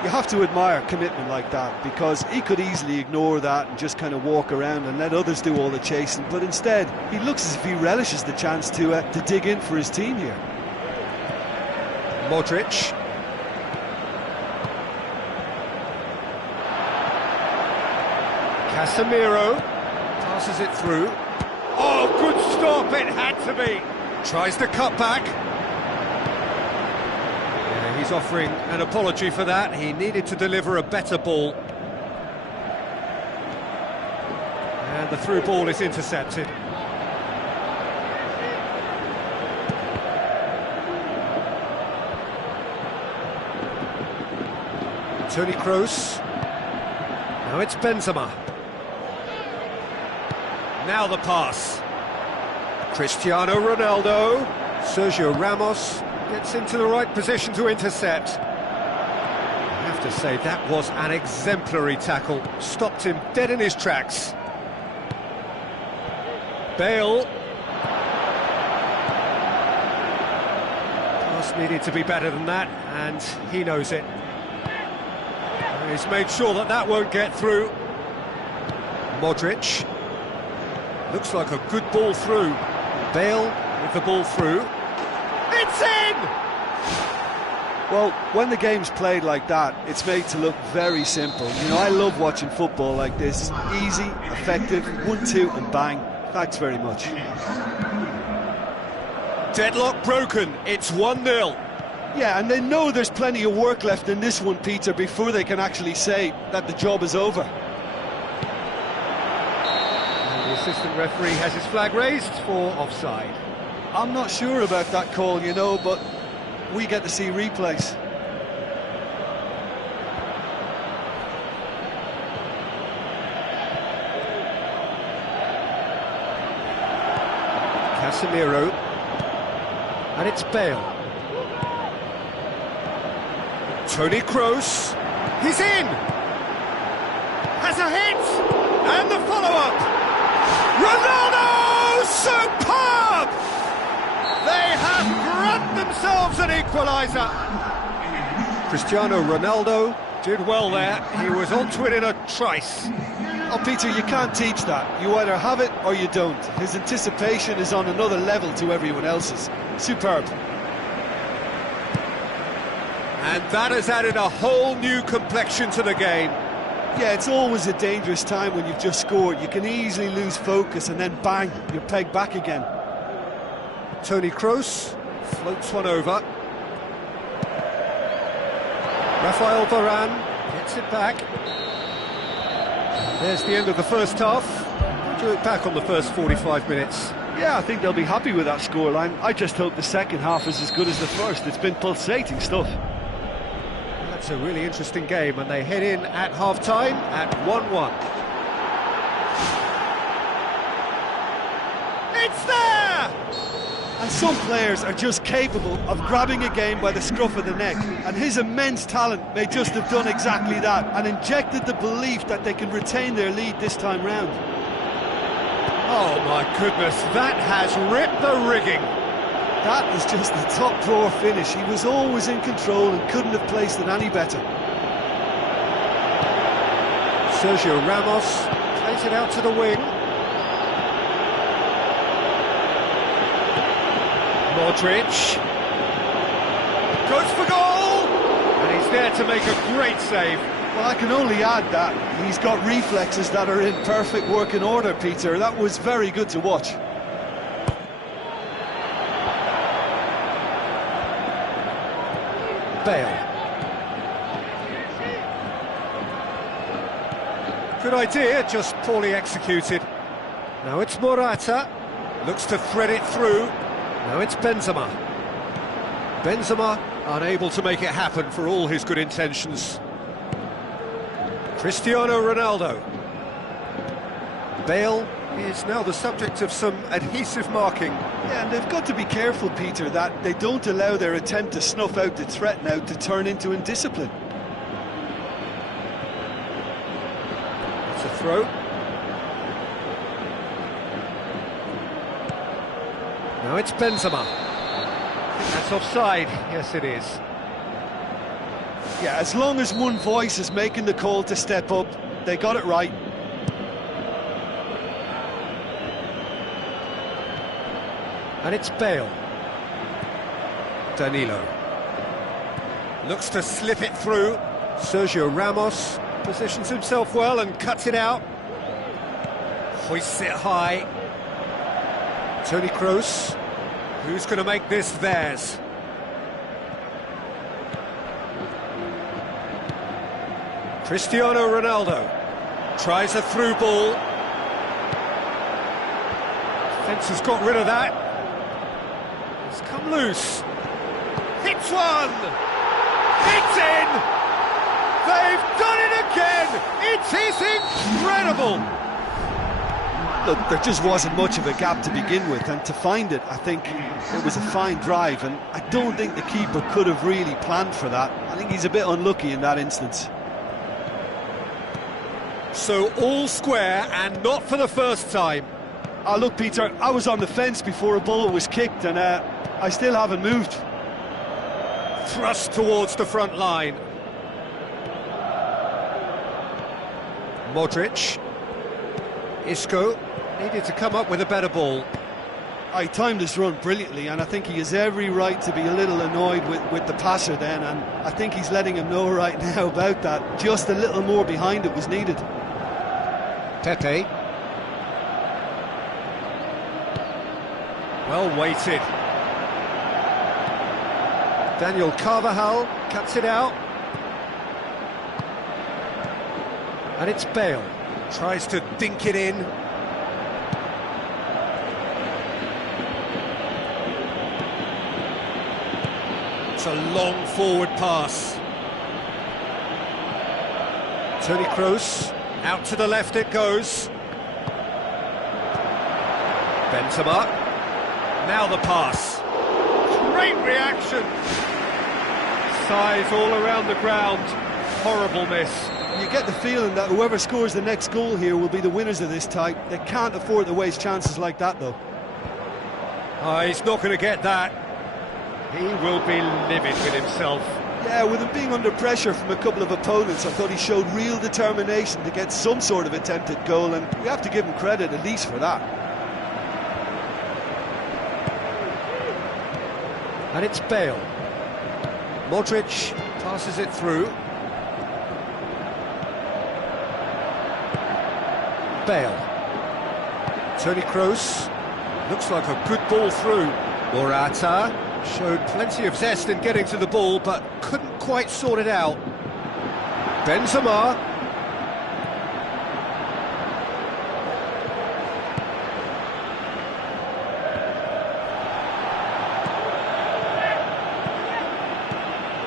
You have to admire commitment like that, because he could easily ignore that and just kind of walk around and let others do all the chasing, but instead he looks as if he relishes the chance to dig in for his team here. Modric. Casemiro passes it through. Oh, good stop, it had to be. Tries to cut back. Yeah, he's offering an apology for that. He needed to deliver a better ball. And the through ball is intercepted. Toni Kroos. Now it's Benzema. Now the pass. Cristiano Ronaldo. Sergio Ramos gets into the right position to intercept. I have to say, that was an exemplary tackle. Stopped him dead in his tracks. Bale. Pass needed to be better than that, and he knows it. He's made sure that that won't get through. Modric. Looks like a good ball through. Bale with the ball through. It's in! Well, when the game's played like that, it's made to look very simple. You know, I love watching football like this. Easy, effective, 1-2 and bang. Thanks very much. Deadlock broken, it's 1-0. Yeah, and they know there's plenty of work left in this one, Peter, before they can actually say that the job is over. And the assistant referee has his flag raised for offside. I'm not sure about that call, you know, but we get to see replays. Casemiro. And it's Bale. Toni Kroos, he's in! Has a hit! And the follow-up! Ronaldo! Superb! They have grabbed themselves an equaliser! Cristiano Ronaldo did well there. He was onto it in a trice. Oh, Peter, you can't teach that. You either have it or you don't. His anticipation is on another level to everyone else's. Superb. And that has added a whole new complexion to the game. Yeah, it's always a dangerous time when you've just scored. You can easily lose focus and then bang, you're pegged back again. Toni Kroos floats one over. Rafael Varane gets it back. There's the end of the first half. Do it back on the first 45 minutes. Yeah, I think they'll be happy with that scoreline. I just hope the second half is as good as the first. It's been pulsating stuff. That's a really interesting game, and they head in at half-time at 1-1. It's there! And some players are just capable of grabbing a game by the scruff of the neck, and his immense talent may just have done exactly that and injected the belief that they can retain their lead this time round. Oh my goodness, that has ripped the rigging. That is just the top drawer finish. He was always in control and couldn't have placed it any better. Sergio Ramos plays it out to the wing. Modric goes for goal, and he's there to make a great save. Well, I can only add that he's got reflexes that are in perfect working order, Peter. That was very good to watch. Bale. Good idea, just poorly executed. Now it's Morata, looks to thread it through. Now it's Benzema. Benzema unable to make it happen for all his good intentions. Cristiano Ronaldo. Bale is now the subject of some adhesive marking. Yeah, and they've got to be careful, Peter, that they don't allow their attempt to snuff out the threat now to turn into indiscipline. It's a throw. Now it's Benzema. I think that's offside. Yes, it is. Yeah, as long as one voice is making the call to step up, they got it right. And it's Bale. Danilo. Looks to slip it through. Sergio Ramos positions himself well and cuts it out. Hoists it high. Toni Kroos. Who's going to make this theirs? Cristiano Ronaldo tries a through ball. Defence has got rid of that. It's come loose. Hits one! It's in! They've done it again! It is incredible! Look, there just wasn't much of a gap to begin with, and to find it, I think it was a fine drive, and I don't think the keeper could have really planned for that. I think he's a bit unlucky in that instance. So all square, and not for the first time. Oh, look, Peter, I was on the fence before a ball was kicked, and I still haven't moved. Thrust towards the front line. Modric. Isco needed to come up with a better ball. I timed his run brilliantly, and I think he has every right to be a little annoyed with the passer then, and I think he's letting him know right now about that. Just a little more behind it was needed. Pepe. Well weighted. Daniel Carvajal cuts it out. And it's Bale. Tries to dink it in. It's a long forward pass. Toni Kroos. Out to the left it goes. Benzema. Now the pass. Great reaction. Size all around the ground. Horrible miss. You get the feeling that whoever scores the next goal here will be the winners of this type. They can't afford to waste chances like that, though. He's not going to get that. He will be livid with himself. Yeah, with him being under pressure from a couple of opponents, I thought he showed real determination to get some sort of attempted goal, and we have to give him credit at least for that. And it's Bale. Modric passes it through. Bale. Toni Kroos. Looks like a good ball through. Morata showed plenty of zest in getting to the ball, but couldn't quite sort it out. Benzema.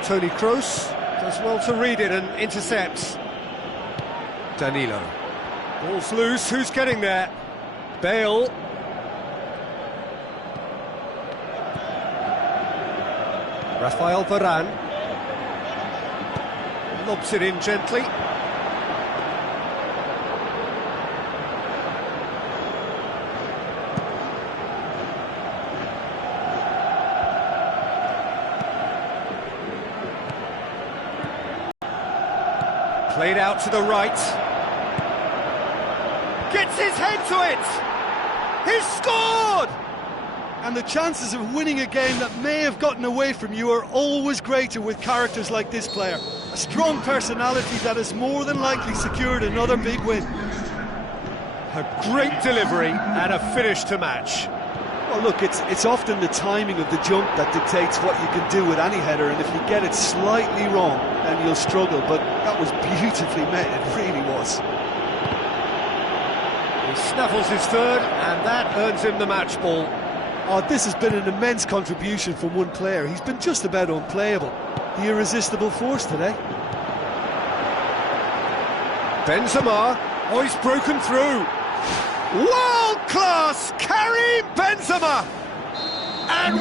Toni Kroos does well to read it and intercepts. Danilo. Ball's loose, who's getting there? Bale. Rafael Varane. Lobs it in gently. Played out to the right. Gets his head to it! He's scored! And the chances of winning a game that may have gotten away from you are always greater with characters like this player. A strong personality that has more than likely secured another big win. A great delivery and a finish to match. Well, look, it's often the timing of the jump that dictates what you can do with any header, and if you get it slightly wrong, then you'll struggle, but that was beautifully met, it really was. He snaffles his third, and that earns him the match ball. Oh, this has been an immense contribution from one player. He's been just about unplayable. The irresistible force today. Benzema, oh, he's broken through. World-class Karim Benzema! And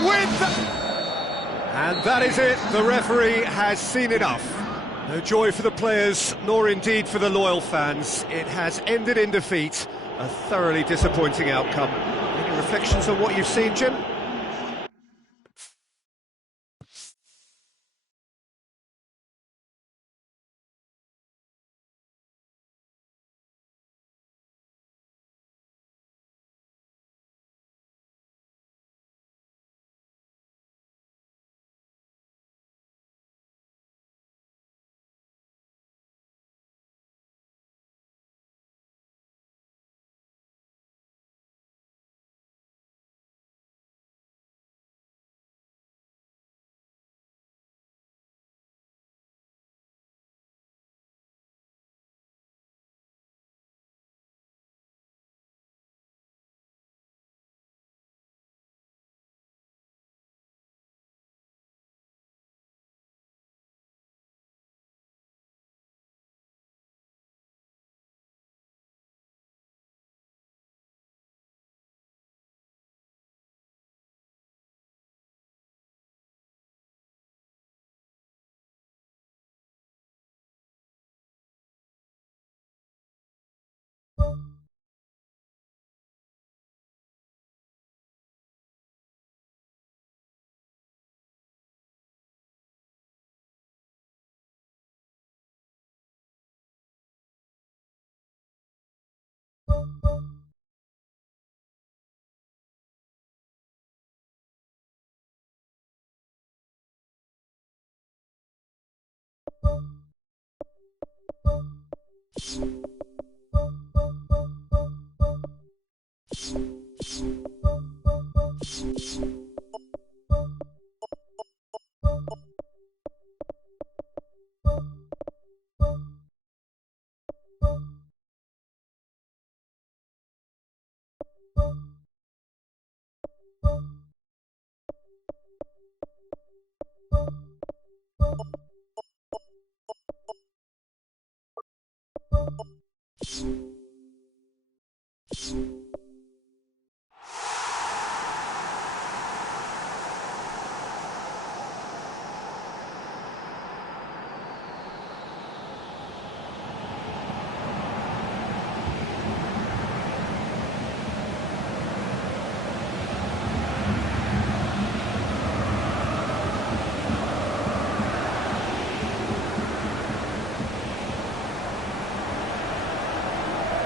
and that is it, the referee has seen enough. No joy for the players, nor indeed for the loyal fans. It has ended in defeat, a thoroughly disappointing outcome. Any reflections on what you've seen, Jim?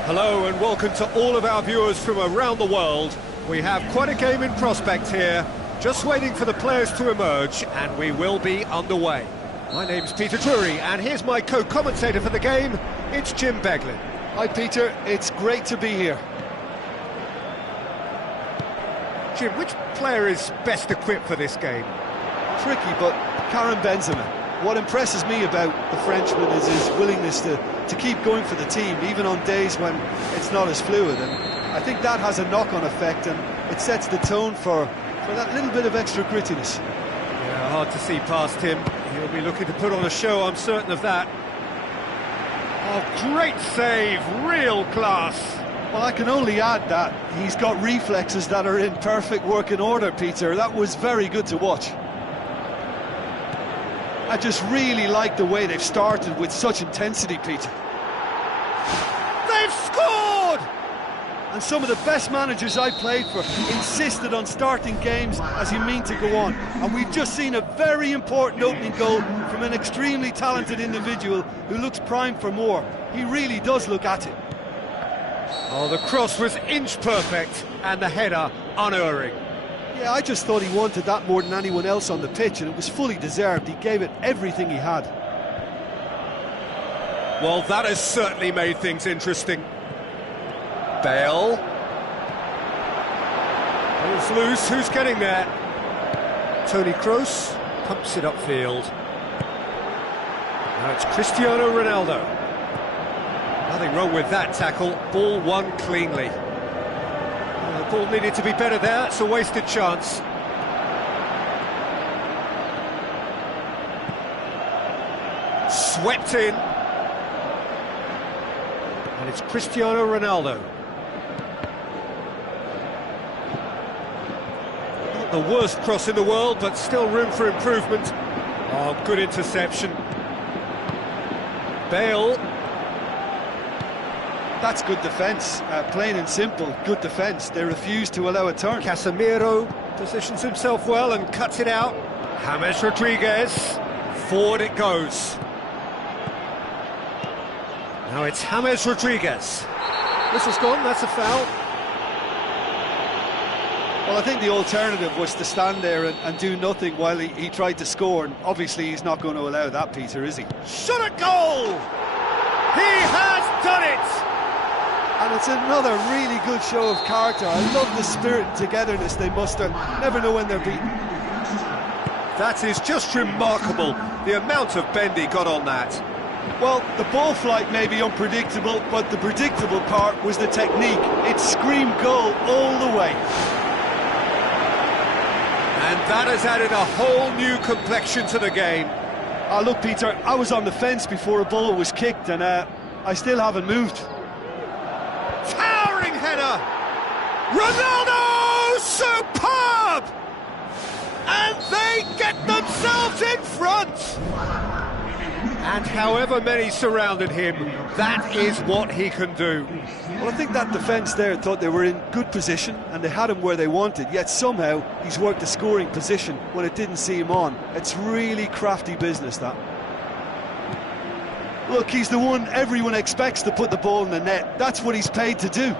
Hello and welcome to all of our viewers from around the world. We have quite a game in prospect here, just waiting for the players to emerge, and we will be underway. My name's Peter Drury, and here's my co-commentator for the game, it's Jim Beglin. Hi Peter, it's great to be here. Jim, which player is best equipped for this game? Tricky, but Karim Benzema. What impresses me about the Frenchman is his willingness to keep going for the team, even on days when it's not as fluid. And I think that has a knock-on effect, and it sets the tone for that little bit of extra grittiness. Yeah, hard to see past him. He'll be looking to put on a show, I'm certain of that. Oh, great save, real class. Well, I can only add that he's got reflexes that are in perfect working order, Peter. That was very good to watch. I just really like the way they've started with such intensity, Peter. They've scored! And some of the best managers I played for insisted on starting games as you mean to go on. And we've just seen a very important opening goal from an extremely talented individual who looks primed for more. He really does look at it. Oh, the cross was inch perfect and the header unerring. Yeah, I just thought he wanted that more than anyone else on the pitch, and it was fully deserved. He gave it everything he had. Well, that has certainly made things interesting. Bale. Ball's loose, who's getting there? Toni Kroos pumps it upfield. Now it's Cristiano Ronaldo. Nothing wrong with that tackle, ball won cleanly. The ball needed to be better there, it's a wasted chance. Swept in. And it's Cristiano Ronaldo. Not the worst cross in the world, but still room for improvement. Oh, good interception. Bale. That's good defence, plain and simple, good defence. They refuse to allow a turn. Casemiro positions himself well and cuts it out. James Rodriguez, forward it goes. Now it's James Rodriguez. Whistle's gone, that's a foul. Well, I think the alternative was to stand there and do nothing while he tried to score, and obviously he's not going to allow that, Peter, is he? Shot at goal! He has done it! And it's another really good show of character. I love the spirit and togetherness they muster. Never know when they're beaten. That is just remarkable, the amount of bend he got on that. Well, the ball flight may be unpredictable, but the predictable part was the technique. It screamed goal all the way. And that has added a whole new complexion to the game. Look, Peter, I was on the fence before a ball was kicked, and I still haven't moved. Towering header! Ronaldo! Superb! And they get themselves in front! And however many surrounded him, that is what he can do. Well, I think that defence there thought they were in good position and they had him where they wanted, yet somehow he's worked a scoring position when it didn't see him on. It's really crafty business, that. Look, he's the one everyone expects to put the ball in the net. That's what he's paid to do.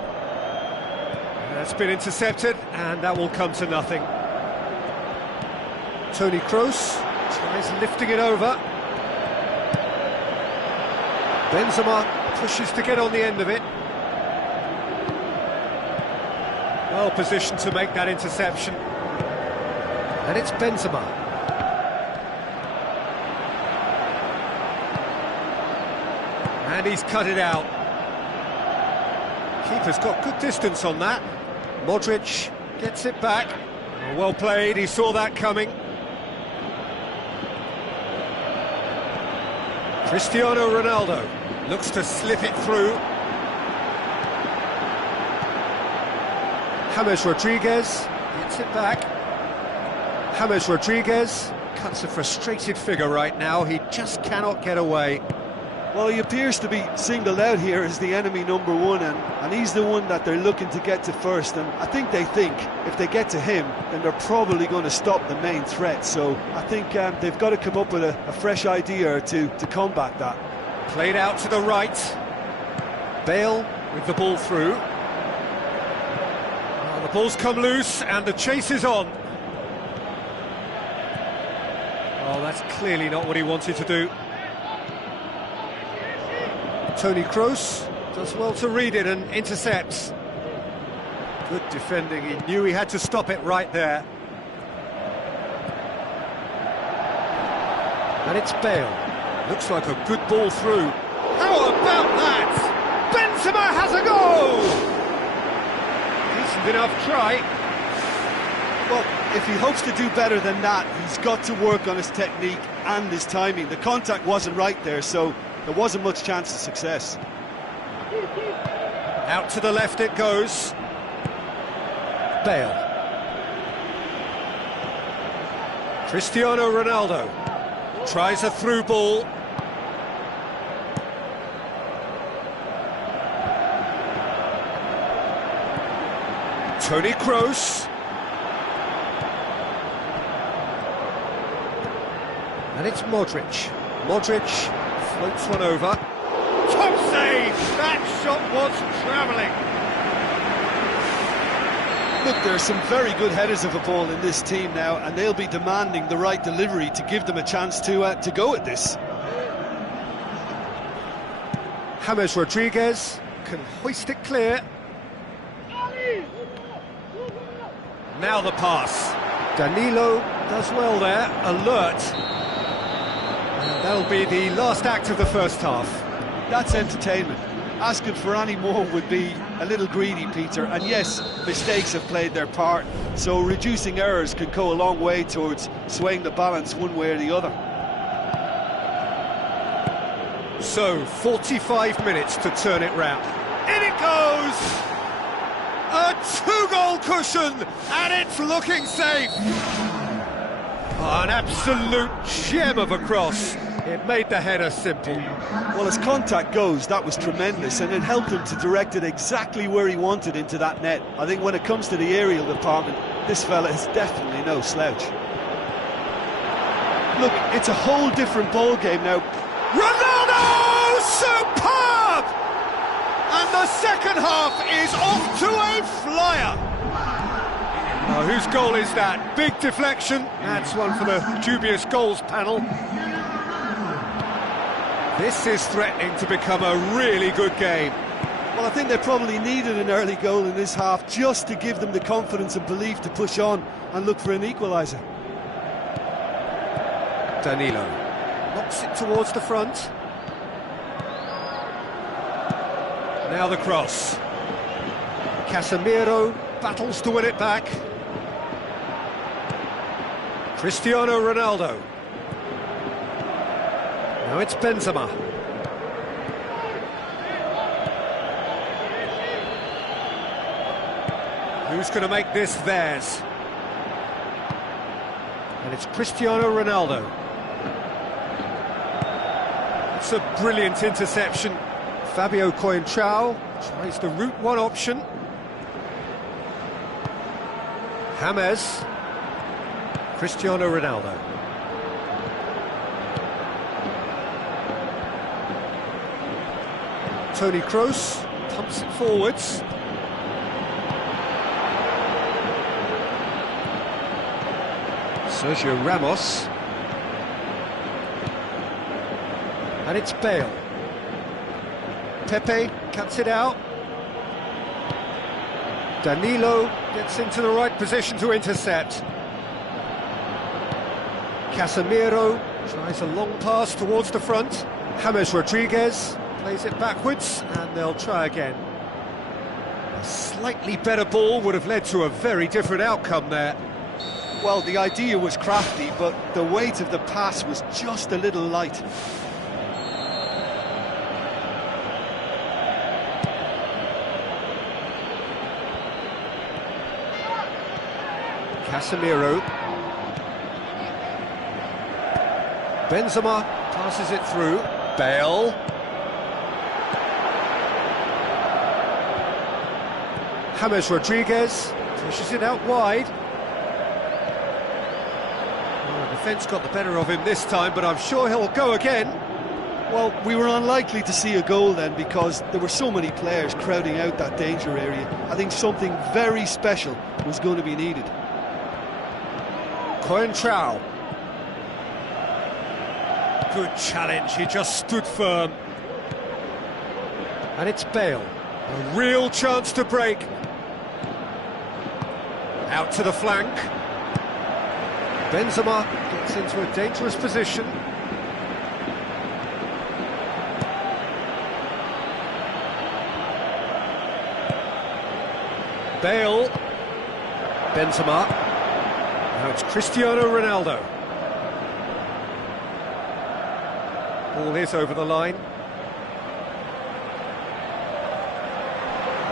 That's been intercepted, and that will come to nothing. Toni Kroos tries lifting it over. Benzema pushes to get on the end of it. Well positioned to make that interception. And it's Benzema. And he's cut it out. Keeper's got good distance on that. Modric gets it back. Well played, he saw that coming. Cristiano Ronaldo looks to slip it through. James Rodriguez gets it back. James Rodriguez cuts a frustrated figure right now. He just cannot get away. Well, he appears to be singled out here as the enemy number one, and he's the one that they're looking to get to first. And I think they think if they get to him, then they're probably going to stop the main threat. So I think they've got to come up with a fresh idea or two to combat that. Played out to the right. Bale with the ball through. Well, the ball's come loose and the chase is on. Oh, that's clearly not what he wanted to do. Toni Kroos does well to read it and intercepts. Good defending, he knew he had to stop it right there. And it's Bale. Looks like a good ball through. How about that? Benzema has a goal! Decent enough try. Well, if he hopes to do better than that, he's got to work on his technique and his timing. The contact wasn't right there, so there wasn't much chance of success. Out to the left it goes. Bale. Cristiano Ronaldo tries a through ball. Toni Kroos. And it's Modric. Modric floats one over. Top save! That shot was travelling. Look, there are some very good headers of a ball in this team now, and they'll be demanding the right delivery to give them a chance to go at this. James Rodriguez can hoist it clear. Now the pass. Danilo does well there, alert. And that'll be the last act of the first half. That's entertainment. Asking for any more would be a little greedy, Peter. And yes, mistakes have played their part, so reducing errors can go a long way towards swaying the balance one way or the other. So, 45 minutes to turn it round. In it goes! A two-goal cushion, and it's looking safe. An absolute gem of a cross. It made the header simple. Well, as contact goes, that was tremendous, and it helped him to direct it exactly where he wanted into that net. I think when it comes to the aerial department, this fella is definitely no slouch. Look, it's a whole different ball game now. Ronaldo! Superb! And the second half is off to a flyer. Now, whose goal is that? Big deflection. That's one for the dubious goals panel. This is threatening to become a really good game. Well, I think they probably needed an early goal in this half just to give them the confidence and belief to push on and look for an equaliser. Danilo knocks it towards the front. Now the cross. Casemiro battles to win it back. Cristiano Ronaldo. Now it's Benzema. Who's going to make this theirs? And it's Cristiano Ronaldo. It's a brilliant interception. Fabio Coentrao tries the route one option. James. Cristiano Ronaldo. Toni Kroos pumps it forwards. Sergio Ramos. And it's Bale. Pepe cuts it out. Danilo gets into the right position to intercept. Casemiro tries a long pass towards the front. James Rodriguez plays it backwards, and they'll try again. A slightly better ball would have led to a very different outcome there. Well, the idea was crafty, but the weight of the pass was just a little light. Casemiro. Benzema passes it through. Bale. James Rodriguez pushes it out wide. Well, the defence got the better of him this time, but I'm sure he'll go again. Well, we were unlikely to see a goal then because there were so many players crowding out that danger area. I think something very special was going to be needed. Coentrao. Good challenge, he just stood firm. And it's Bale. A real chance to break. Out to the flank. Benzema gets into a dangerous position. Bale. Benzema. Now it's Cristiano Ronaldo. Ball is over the line.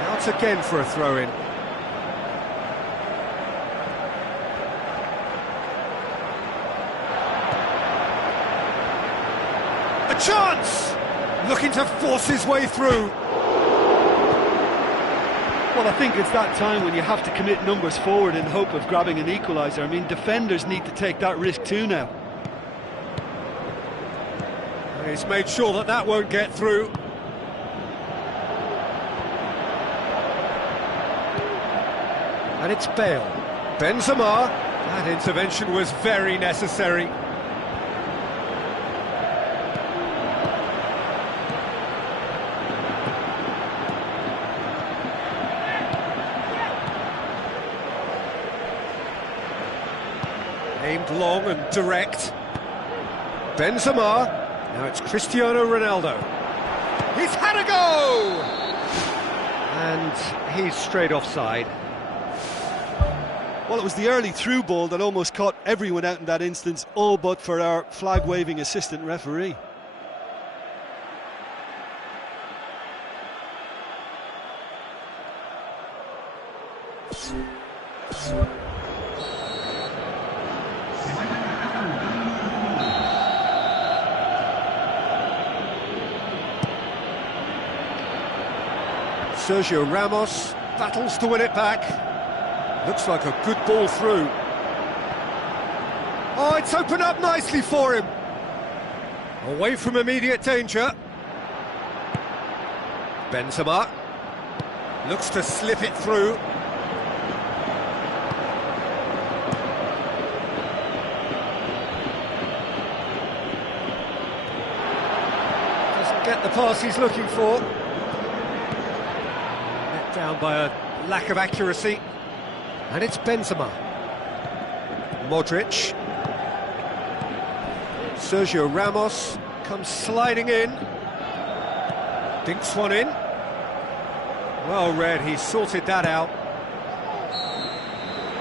Out again for a throw-in. A chance! Looking to force his way through. Well, I think it's that time when you have to commit numbers forward in hope of grabbing an equaliser. I mean, defenders need to take that risk too now. He's made sure that that won't get through. And it's Bale. Benzema. That intervention was very necessary. Aimed long and direct. Benzema. Now it's Cristiano Ronaldo. He's had a go! And he's straight offside. Well, it was the early through ball that almost caught everyone out in that instance, all but for our flag-waving assistant referee. Sergio Ramos battles to win it back. Looks like a good ball through. Oh, it's opened up nicely for him. Away from immediate danger. Benzema looks to slip it through. Doesn't get the pass he's looking for. Down by a lack of accuracy. And it's Benzema. Modric. Sergio Ramos comes sliding in. Dinks one in. Well read, he sorted that out.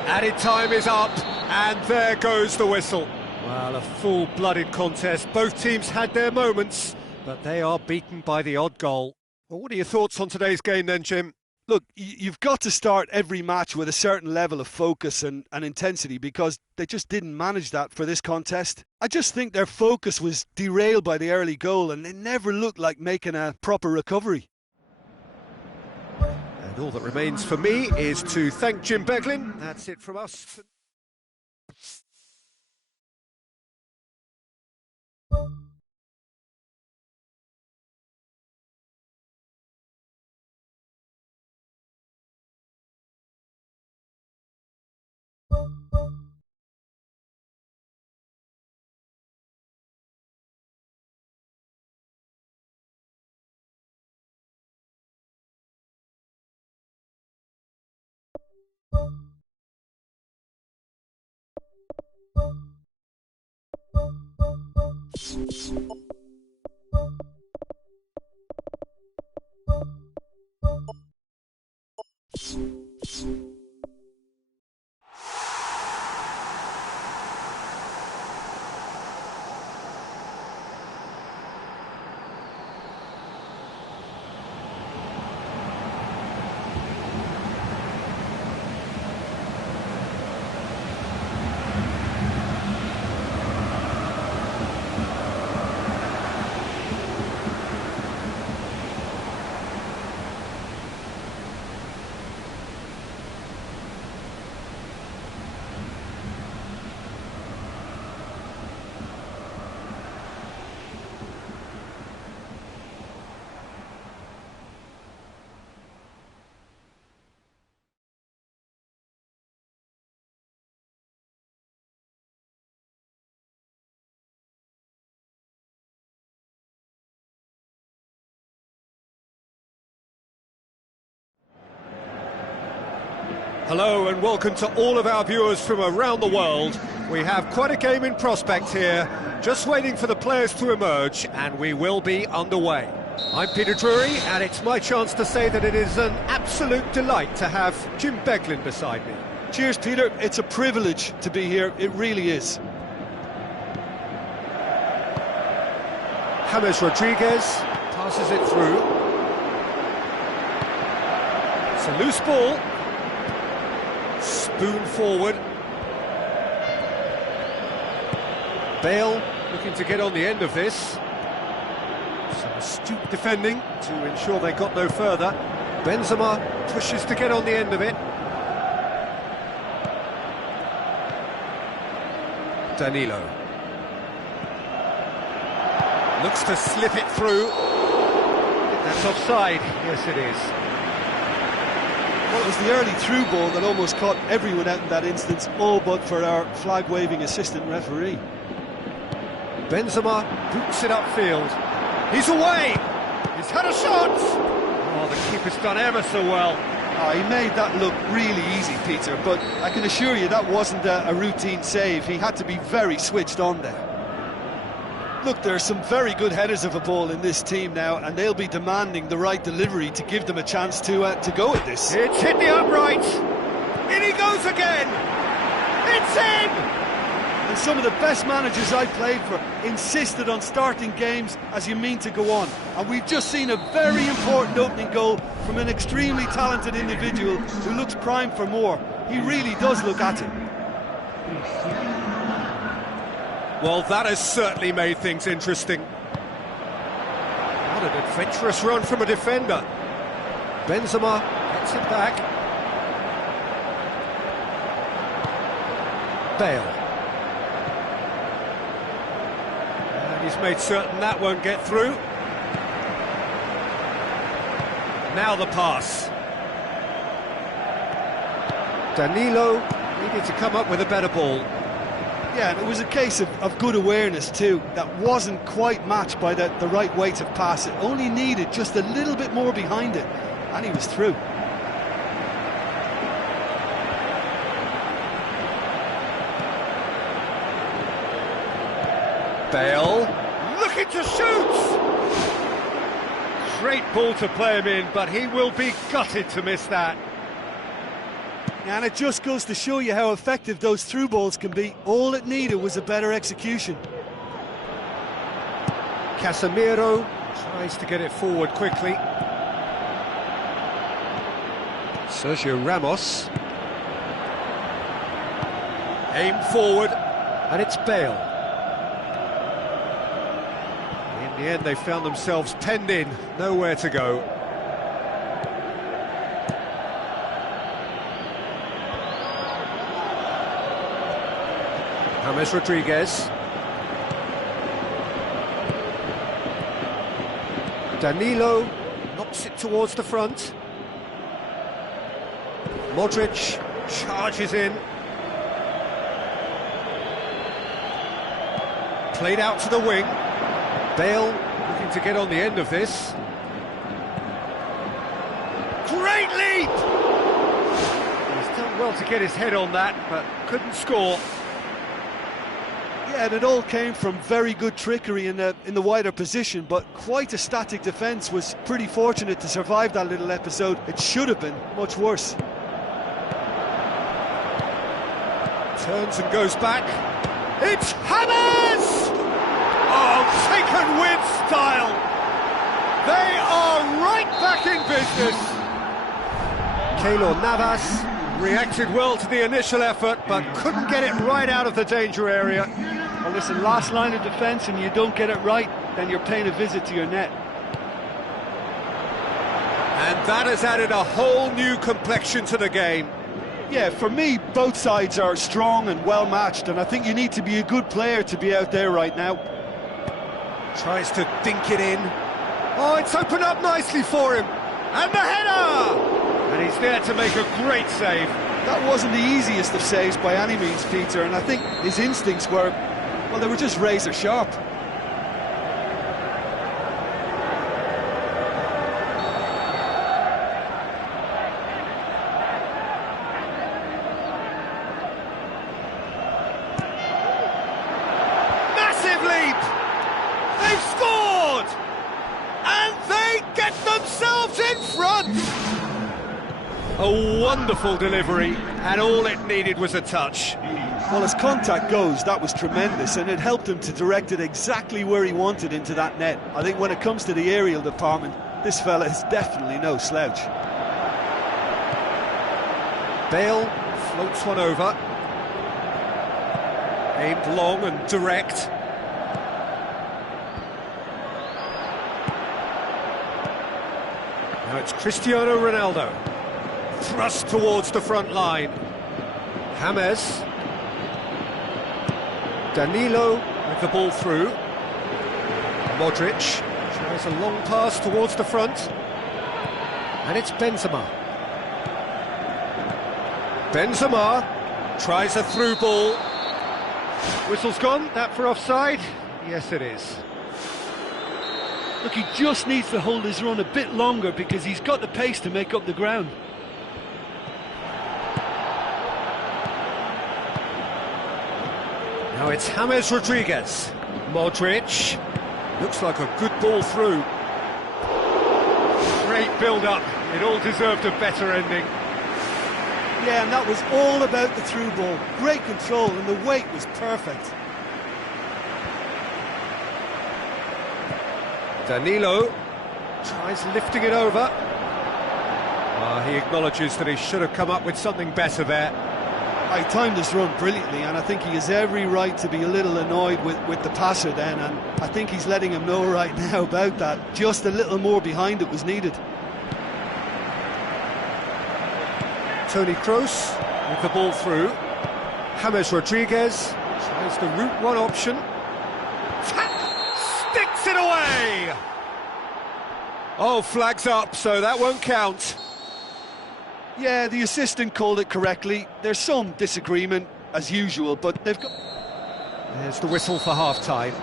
Added time is up, and there goes the whistle. Well, a full-blooded contest. Both teams had their moments, but they are beaten by the odd goal. Well, what are your thoughts on today's game then, Jim? Look, you've got to start every match with a certain level of focus and intensity, because they just didn't manage that for this contest. I just think their focus was derailed by the early goal, and they never looked like making a proper recovery. And all that remains for me is to thank Jim Beglin. That's it from us. Hello and welcome to all of our viewers from around the world. We have quite a game in prospect here, just waiting for the players to emerge, and we will be underway. I'm Peter Drury, and it's my chance to say that it is an absolute delight to have Jim Beglin beside me. Cheers, Peter. It's a privilege to be here. It really is. James Rodriguez passes it through. It's a loose ball. Spoon forward. Bale looking to get on the end of this. Some astute defending to ensure they got no further. Benzema pushes to get on the end of it. Danilo looks to slip it through. That's offside. Yes, it is. Well, it was the early through ball that almost caught everyone out in that instance, all but for our flag-waving assistant referee. Benzema boots it upfield. He's away! He's had a shot! Oh, the keeper's done ever so well. Oh, he made that look really easy, Peter, but I can assure you that wasn't a routine save. He had to be very switched on there. Look, there are some very good headers of a ball in this team now, and they'll be demanding the right delivery to give them a chance to go at this. It's hit the upright! In he goes again! It's in! And some of the best managers I played for insisted on starting games as you mean to go on. And we've just seen a very important opening goal from an extremely talented individual who looks primed for more. He really does look at it. Well, that has certainly made things interesting. What an adventurous run from a defender. Benzema gets it back. Bale. And he's made certain that won't get through. Now the pass. Danilo needed to come up with a better ball. Yeah, and it was a case of good awareness too. That wasn't quite matched by the right weight of pass. It only needed just a little bit more behind it, and he was through. Bale, looking to shoot! Great ball to play him in, but he will be gutted to miss that. And it just goes to show you how effective those through balls can be. All it needed was a better execution. Casemiro tries to get it forward quickly. Sergio Ramos. Aimed forward, and it's Bale. In the end, they found themselves penned in, nowhere to go. James Rodriguez. Danilo knocks it towards the front. Modric charges in. Played out to the wing. Bale looking to get on the end of this. Great leap! He's done well to get his head on that, but couldn't score. Yeah, and it all came from very good trickery in the wider position, but quite a static defence. Was pretty fortunate to survive that little episode. It should have been much worse. Turns and goes back. It's Hammers! Oh, taken with style. They are right back in business. Keylor Navas reacted well to the initial effort, but couldn't get it right out of the danger area. Well, listen, last line of defence, and you don't get it right, then you're paying a visit to your net. And that has added a whole new complexion to the game. Yeah, for me, both sides are strong and well matched, and I think you need to be a good player to be out there right now. Tries to dink it in. Oh, it's opened up nicely for him. And the header! And he's there to make a great save. That wasn't the easiest of saves by any means, Peter, and I think his instincts were, well, they were just razor sharp. Massive leap! They've scored! And they get themselves in front! A wonderful delivery, and all it needed was a touch. Well, as contact goes, that was tremendous, and it helped him to direct it exactly where he wanted into that net. I think when it comes to the aerial department, this fella is definitely no slouch. Bale floats one over. Aimed long and direct. Now it's Cristiano Ronaldo. Thrust towards the front line. James. Danilo with the ball through. Modric tries a long pass towards the front. And it's Benzema. Benzema tries a through ball. Whistle's gone, that for offside? Yes, it is. Look, he just needs to hold his run a bit longer because he's got the pace to make up the ground. Now it's James Rodriguez. Modric. Looks like a good ball through. Great build-up. It all deserved a better ending. Yeah, and that was all about the through ball. Great control, and the weight was perfect. Danilo tries lifting it over. He acknowledges that he should have come up with something better there. He timed his run brilliantly, and I think he has every right to be a little annoyed with the passer then, and I think he's letting him know right now about that. Just a little more behind it was needed. Toni Kroos with the ball through. James Rodriguez tries the route one option. Sticks it away! Oh, flags up, so that won't count. Yeah, the assistant called it correctly. There's some disagreement, as usual, but they've got... There's the whistle for half-time.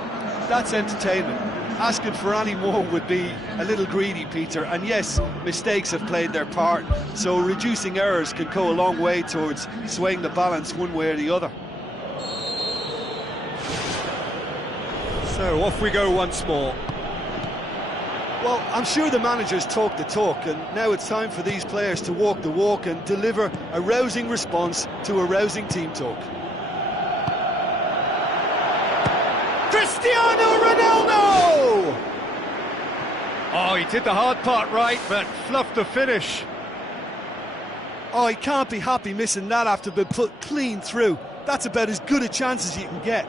That's entertainment. Asking for any more would be a little greedy, Peter, and yes, mistakes have played their part, so reducing errors can go a long way towards swaying the balance one way or the other. So off we go once more. Well, I'm sure the managers talk the talk, and now it's time for these players to walk the walk and deliver a rousing response to a rousing team talk. Cristiano Ronaldo! Oh, he did the hard part right, but fluffed the finish. Oh, he can't be happy missing that after being put clean through. That's about as good a chance as you can get.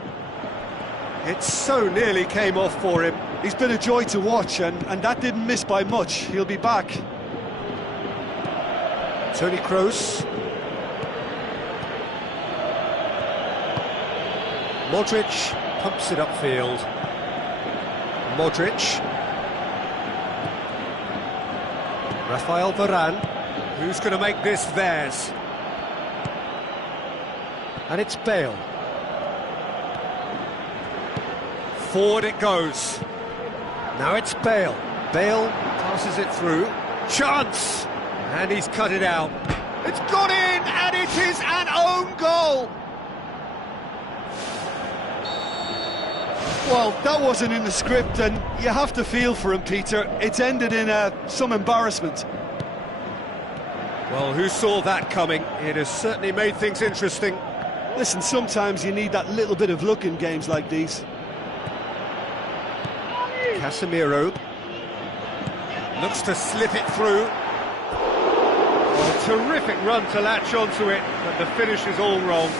It so nearly came off for him. He's been a joy to watch, and that didn't miss by much. He'll be back. Toni Kroos. Modric pumps it upfield. Modric. Rafael Varane. Who's going to make this theirs? And it's Bale. Forward it goes. Now it's Bale. Bale passes it through. Chance! And he's cut it out. It's gone in, and it is an own goal! Well, that wasn't in the script, and you have to feel for him, Peter. It's ended in some embarrassment. Well, who saw that coming? It has certainly made things interesting. Listen, sometimes you need that little bit of luck in games like these. Casemiro looks to slip it through. Oh, terrific run to latch onto it, but the finish is all wrong.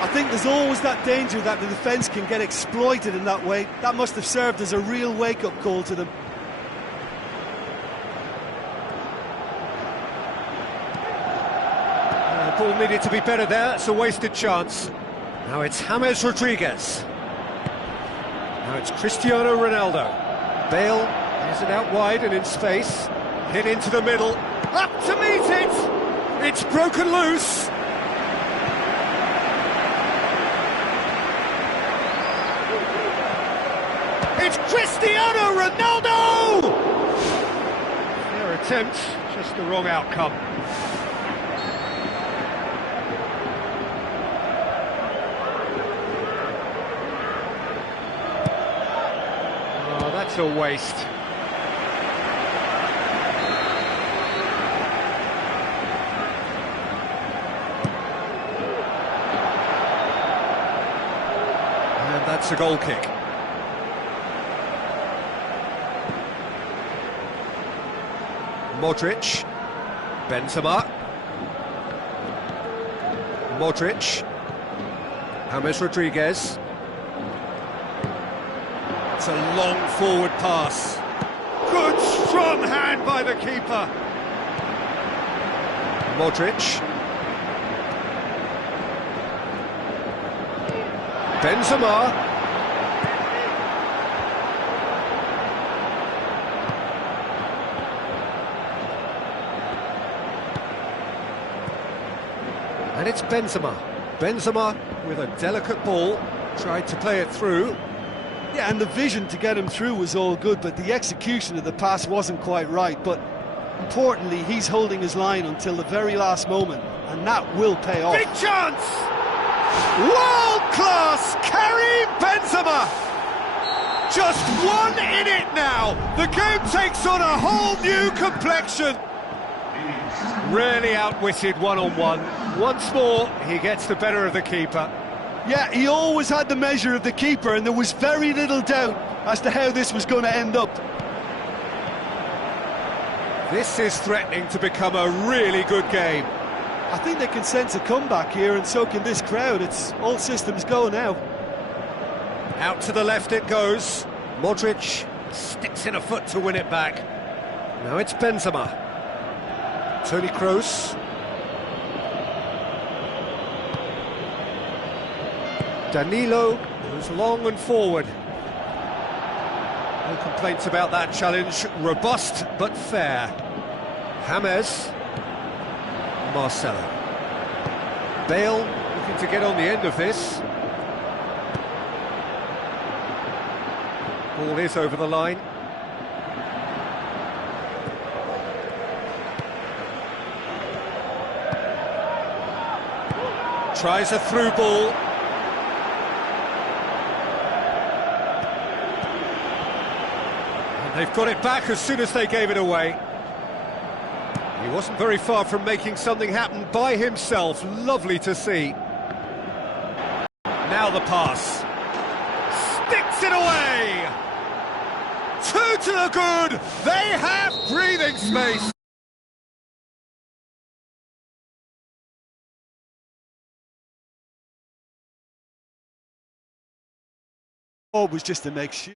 I think there's always that danger that the defence can get exploited in that way. That must have served as a real wake-up call to them. The ball needed to be better there, it's a wasted chance. Now it's James Rodriguez. Now it's Cristiano Ronaldo. Bale has it out wide and in space. Hit into the middle. Up to meet it! It's broken loose! It's Cristiano Ronaldo! Their attempt, just the wrong outcome. That's a waste. And that's a goal kick. Modric. Benzema. Modric. James Rodriguez. It's a long forward pass. Good Strong hand by the keeper. Modric. Benzema. And it's Benzema. Benzema with a delicate ball, tried to play it through. Yeah, and the vision to get him through was all good, but the execution of the pass wasn't quite right. But importantly, he's holding his line until the very last moment, and that will pay off. Big chance! World-class Karim Benzema! Just one in it now. The game takes on a whole new complexion. Really outwitted one-on-one. Once more, he gets the better of the keeper. Yeah, he always had the measure of the keeper, and there was very little doubt as to how this was going to end up. This is threatening to become a really good game. I think they can sense a comeback here, and so can this crowd. It's all systems go now. Out to the left it goes. Modric sticks in a foot to win it back. Now it's Benzema. Toni Kroos. Danilo goes long and forward. No complaints about that challenge. Robust but fair. James. Marcelo. Bale looking to get on the end of this. Ball is over the line. Tries a through ball. And they've got it back as soon as they gave it away. He wasn't very far from making something happen by himself. Lovely to see. Now the pass. Sticks it away! Two to the good! They have breathing space! Oh, it was just to make sure.